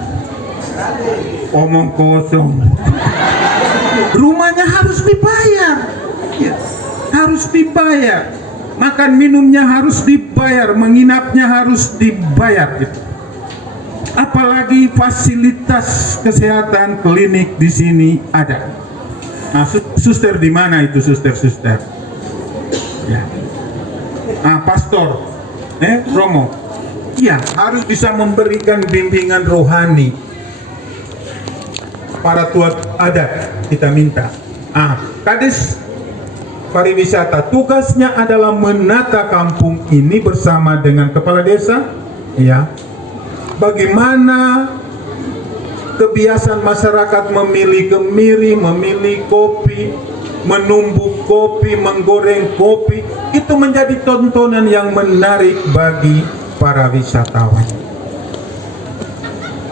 Omong kosong. Rumahnya harus dibayar, ya, harus dibayar. Makan minumnya harus dibayar, menginapnya harus dibayar. Gitu. Apalagi fasilitas kesehatan klinik di sini ada. Nah, suster di mana itu suster-suster? Ya. Nah, pastor, Romo, iya harus bisa memberikan bimbingan rohani. Para tua adat kita minta. Kadis pariwisata tugasnya adalah menata kampung ini bersama dengan kepala desa. Ya, bagaimana kebiasaan masyarakat memilih kemiri, memilih kopi, menumbuk kopi, menggoreng kopi, itu menjadi tontonan yang menarik bagi para wisatawan.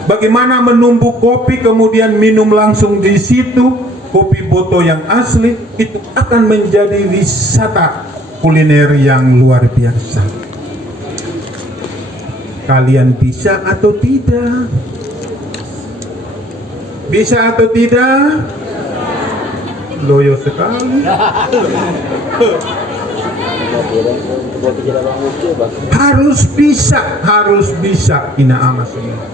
Bagaimana menumbuk kopi kemudian minum langsung di situ, kopi Boto yang asli, itu akan menjadi wisata kuliner yang luar biasa. Kalian bisa atau tidak? Bisa atau tidak? Loyo sekali. Harus bisa ina ama semua.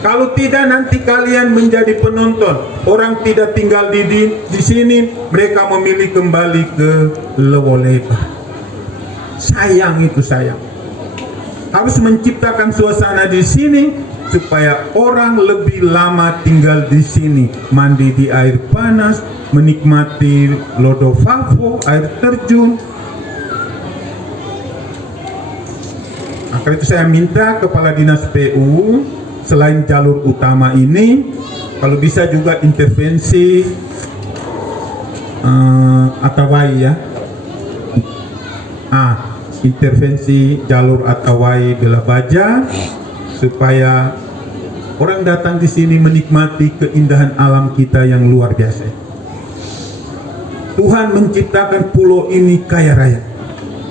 Kalau tidak nanti kalian menjadi penonton. Orang tidak tinggal di sini, mereka memilih kembali ke Lewoleba. Sayang itu, sayang. Harus menciptakan suasana di sini supaya orang lebih lama tinggal di sini, mandi di air panas, menikmati lodo favo, air terjun. Maka itu saya minta kepala dinas PU, selain jalur utama ini, kalau bisa juga intervensi Atawai ya, intervensi jalur Atawai Bela Baja, supaya orang datang di sini menikmati keindahan alam kita yang luar biasa. Tuhan menciptakan pulau ini kaya raya.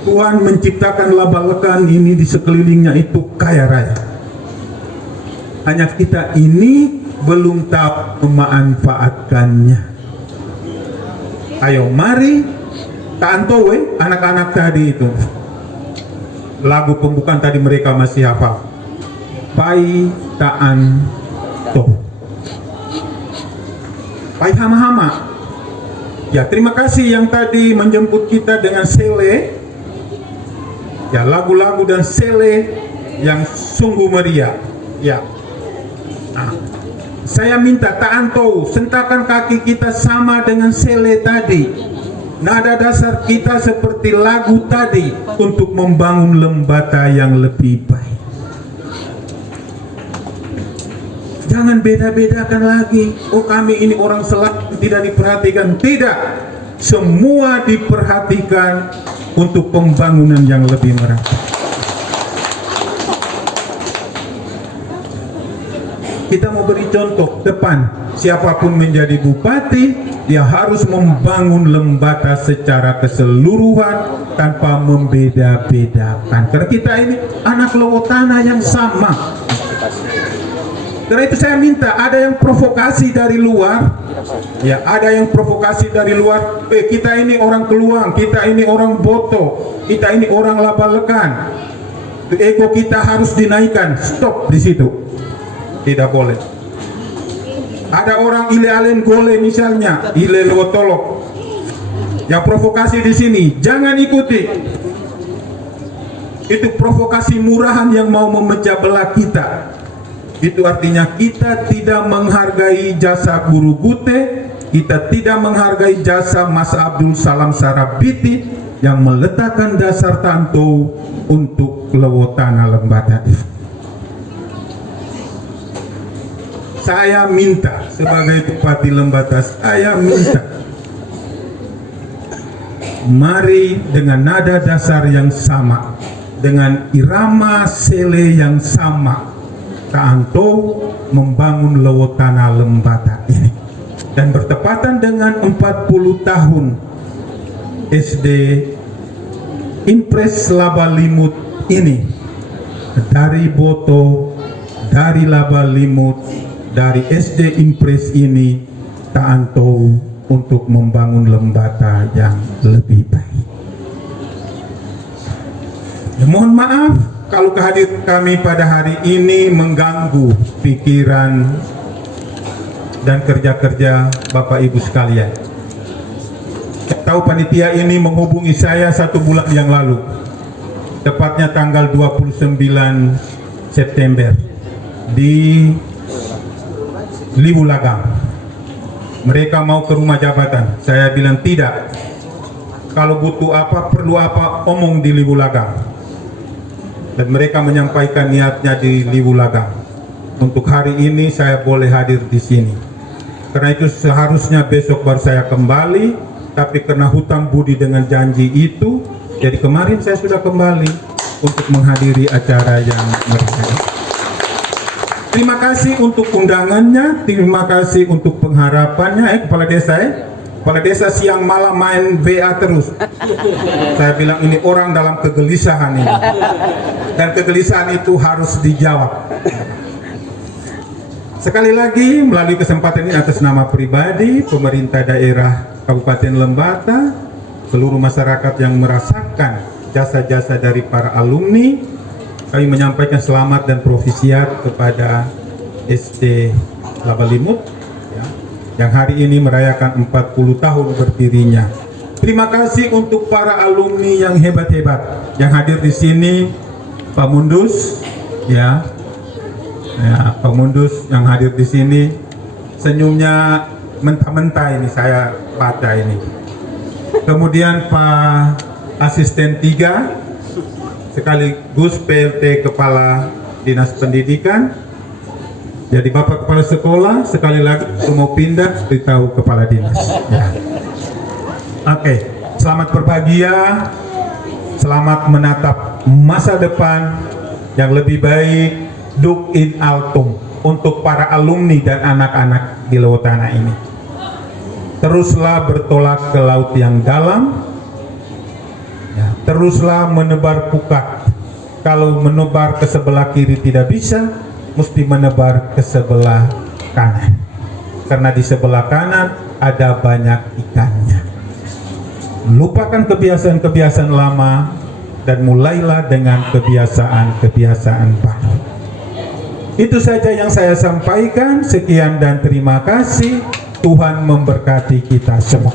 Tuhan menciptakan laba-lekan ini di sekelilingnya itu kaya raya. Hanya kita ini belum tahu memanfaatkannya. Ayo mari taantowe anak-anak tadi itu. Lagu pembukaan tadi mereka masih hafal. Pai taan to. Pai hama-hama. Ya, terima kasih yang tadi menjemput kita dengan sele. Ya, lagu-lagu dan sele yang sungguh meriah. Ya. Nah, saya minta taanto, sentakan kaki kita sama dengan sele tadi. Nada dasar kita seperti lagu tadi untuk membangun Lembata yang lebih baik. Jangan beda-bedakan lagi. Oh, kami ini orang selatan tidak diperhatikan. Tidak. Semua diperhatikan untuk pembangunan yang lebih merata. Kita mau beri contoh depan. Siapapun menjadi bupati, dia harus membangun Lembata secara keseluruhan tanpa membeda-bedakan. Karena kita ini anak Lewotana yang sama. Karena itu saya minta ada yang provokasi dari luar, ya ada yang provokasi dari luar. Kita ini orang Keluang, kita ini orang Boto, kita ini orang Laba-Lekan. Ego kita harus dinaikkan. Stop di situ, tidak boleh. Ada orang Ile Alen Gole misalnya, Ile Lewotolok, yang provokasi di sini, jangan ikuti. Itu provokasi murahan yang mau memecah belah kita. Itu artinya kita tidak menghargai jasa Guru Gute, kita tidak menghargai jasa Mas Abdul Salam Sarabiti yang meletakkan dasar tanto untuk Lewotana Lembata. Saya minta sebagai Bupati Lembata, saya minta mari dengan nada dasar yang sama, dengan irama sele yang sama, Taanto membangun Lewotana Lembata ini. Dan bertepatan dengan 40 tahun SD Impres Laba Limut ini, dari Boto, dari Laba Limut, dari SD Impres ini, Taanto untuk membangun Lembata yang lebih baik. Ya, mohon maaf kalau kehadiran kami pada hari ini mengganggu pikiran dan kerja-kerja Bapak Ibu sekalian. Tahu panitia ini menghubungi saya 1 bulan yang lalu, tepatnya tanggal 29 September di Liwulagang. Mereka mau ke rumah jabatan. Saya bilang tidak. Kalau butuh apa, perlu apa, omong di Liwulagang. Dan mereka menyampaikan niatnya di Liwulagang. Untuk hari ini saya boleh hadir di sini. Karena itu seharusnya besok baru saya kembali, tapi karena hutang budi dengan janji itu, jadi kemarin saya sudah kembali untuk menghadiri acara yang meriah. Terima kasih untuk undangannya, terima kasih untuk pengharapannya, Kepala Desa. Kepala desa siang malam main WA terus. Saya bilang ini orang dalam kegelisahan ini. Dan kegelisahan itu harus dijawab. Sekali lagi melalui kesempatan ini atas nama pribadi, pemerintah daerah Kabupaten Lembata, seluruh masyarakat yang merasakan jasa-jasa dari para alumni, kami menyampaikan selamat dan profisiat kepada SD Labalimut yang hari ini merayakan 40 tahun berdirinya. Terima kasih untuk para alumni yang hebat-hebat yang hadir di sini, Pak Mundus, Pak Mundus yang hadir di sini, senyumnya mentah-mentah ini saya baca ini. Kemudian Pak Asisten 3 sekaligus PLT Kepala Dinas Pendidikan. Jadi Bapak Kepala Sekolah sekali lagi mau pindah beritahu Kepala Dinas. Ya. Oke, selamat berbahagia, selamat menatap masa depan yang lebih baik, duk in altum untuk para alumni dan anak-anak di Lewotana ini. Teruslah bertolak ke laut yang dalam, ya, teruslah menebar pukat. Kalau menebar ke sebelah kiri tidak bisa, mesti menebar ke sebelah kanan, karena di sebelah kanan ada banyak ikannya. Lupakan kebiasaan-kebiasaan lama dan mulailah dengan kebiasaan-kebiasaan baru. Itu saja yang saya sampaikan. Sekian dan terima kasih. Tuhan memberkati kita semua.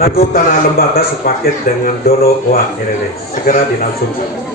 Naku Tanah Lembata sepaket dengan Dono Wa Irene. Segera dilangsungkan.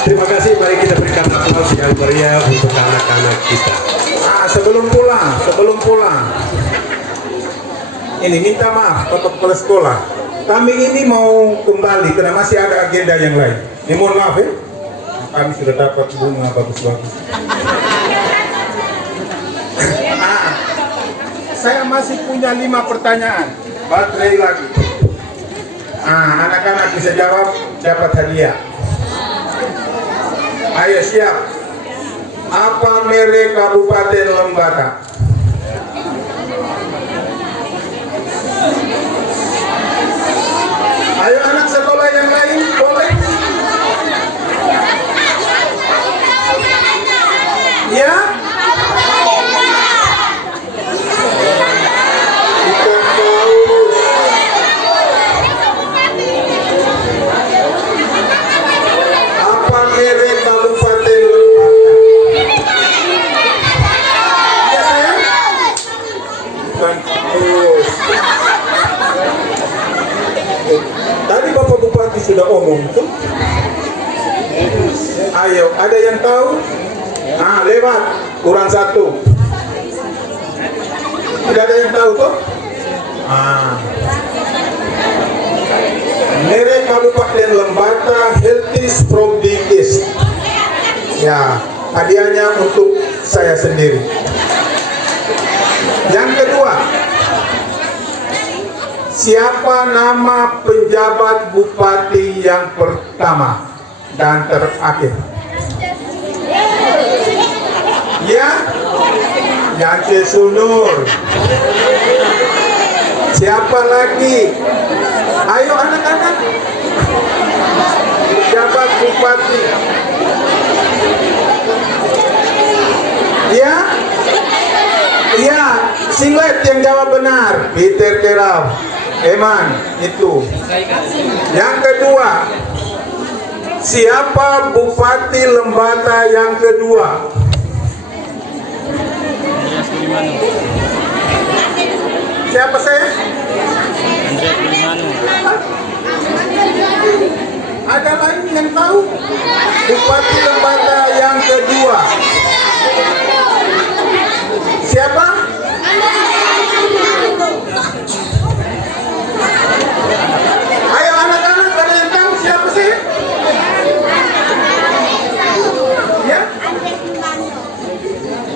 Terima kasih, mari kita berikan aplaus yang meriah untuk anak-anak kita. Sebelum pulang, ini minta maaf untuk kepala sekolah. Kami ini mau kembali karena masih ada agenda yang lain. Ini mohon maaf ya. Kami sudah dapat bunga bagus-bagus. Saya masih punya 5 pertanyaan. Baterai lagi. Anak-anak bisa jawab, dapat hadiah. Ayo siap. Apa merek Kabupaten Lembata? sudah omong tuh? Ayo, ada yang tahu? Lewat, kurang satu. Tidak ada yang tahu tuh? Merek Kabupaten Lembata Healthies from the East. Ya, hadiahnya untuk saya sendiri. Yang kedua, siapa nama penjabat bupati yang pertama dan terakhir? Ya, Yance Sunur. Siapa lagi? Ayo anak-anak. Penjabat bupati. Ya, iya, Singlet yang jawab benar. Peter Kerau, Eman itu. Yang kedua, siapa Bupati Lembata yang kedua? Siapa saya? Ada lain yang tahu? Bupati Lembata yang kedua. Siapa? Ayo anak-anak, ada yang tahu siapa sih? Ya?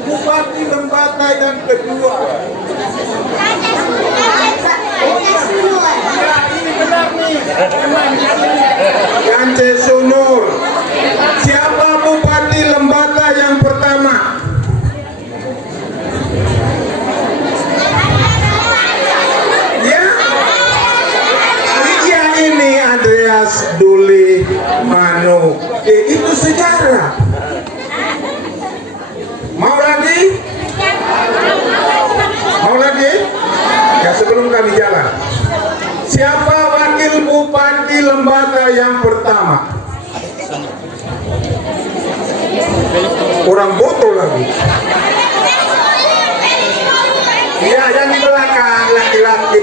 Bupati Lembata yang kedua. Ya, ini benar nih. Yance Sunur. Siapa Bupati Lembata yang pertama? Duli Manu. Itu sejarah. Mau lagi? Mau lagi? Ya, sebelum kami jalan. Siapa wakil Bupati Lembata yang pertama? Kurang botol lagi. Ya, yang di belakang laki-laki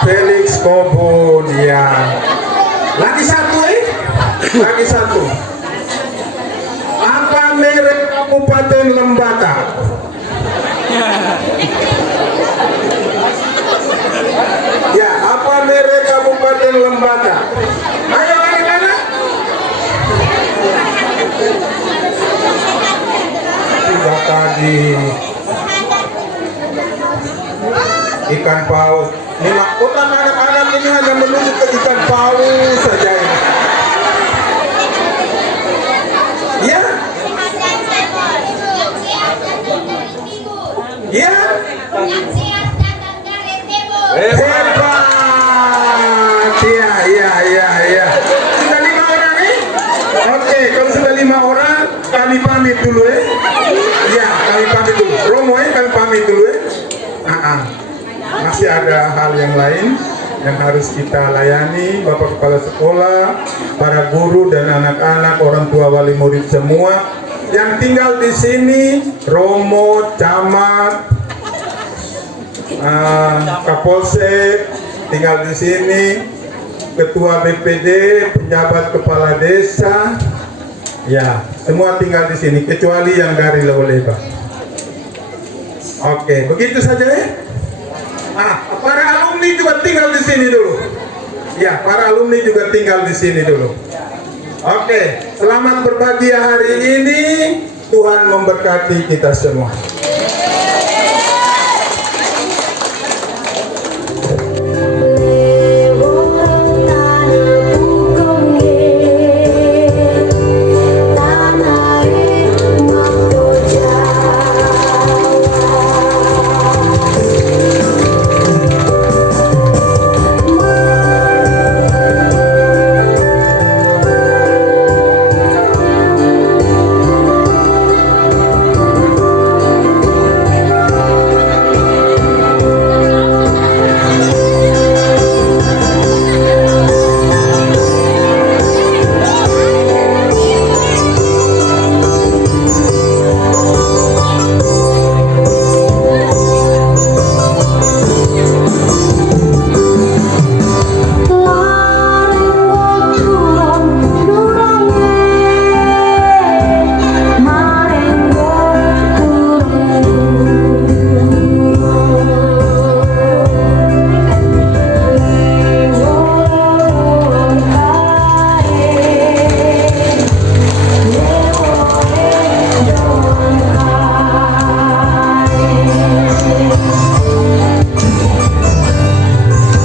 Felix Kobun, ya. Lagi satu, lagi satu. Apa merek Kabupaten Lembata? Ya, apa merek Kabupaten Lembata? Ayo anak-anak. Sudah tadi ikan paus. Ini mahkota anak-anak ini hanya menuju ke ikan paus saja ini. Ya? Ya? Hebat! Ya. Sudah 5 orang nih? Oke, kalau sudah 5 orang, kami pamit dulu ya, kami pamit dulu. Romo kami pamit dulu Masih ada hal yang lain yang harus kita layani, Bapak Kepala Sekolah, para guru dan anak-anak, orang tua wali murid semua yang tinggal di sini, Romo, Camat, Kapolsek tinggal di sini, Ketua BPD, penjabat kepala desa, ya semua tinggal di sini kecuali yang dari Lewoleba. Oke, begitu saja ya. Para alumni juga tinggal di sini dulu. Ya, para alumni juga tinggal di sini dulu. Oke, selamat berbahagia hari ini. Tuhan memberkati kita semua.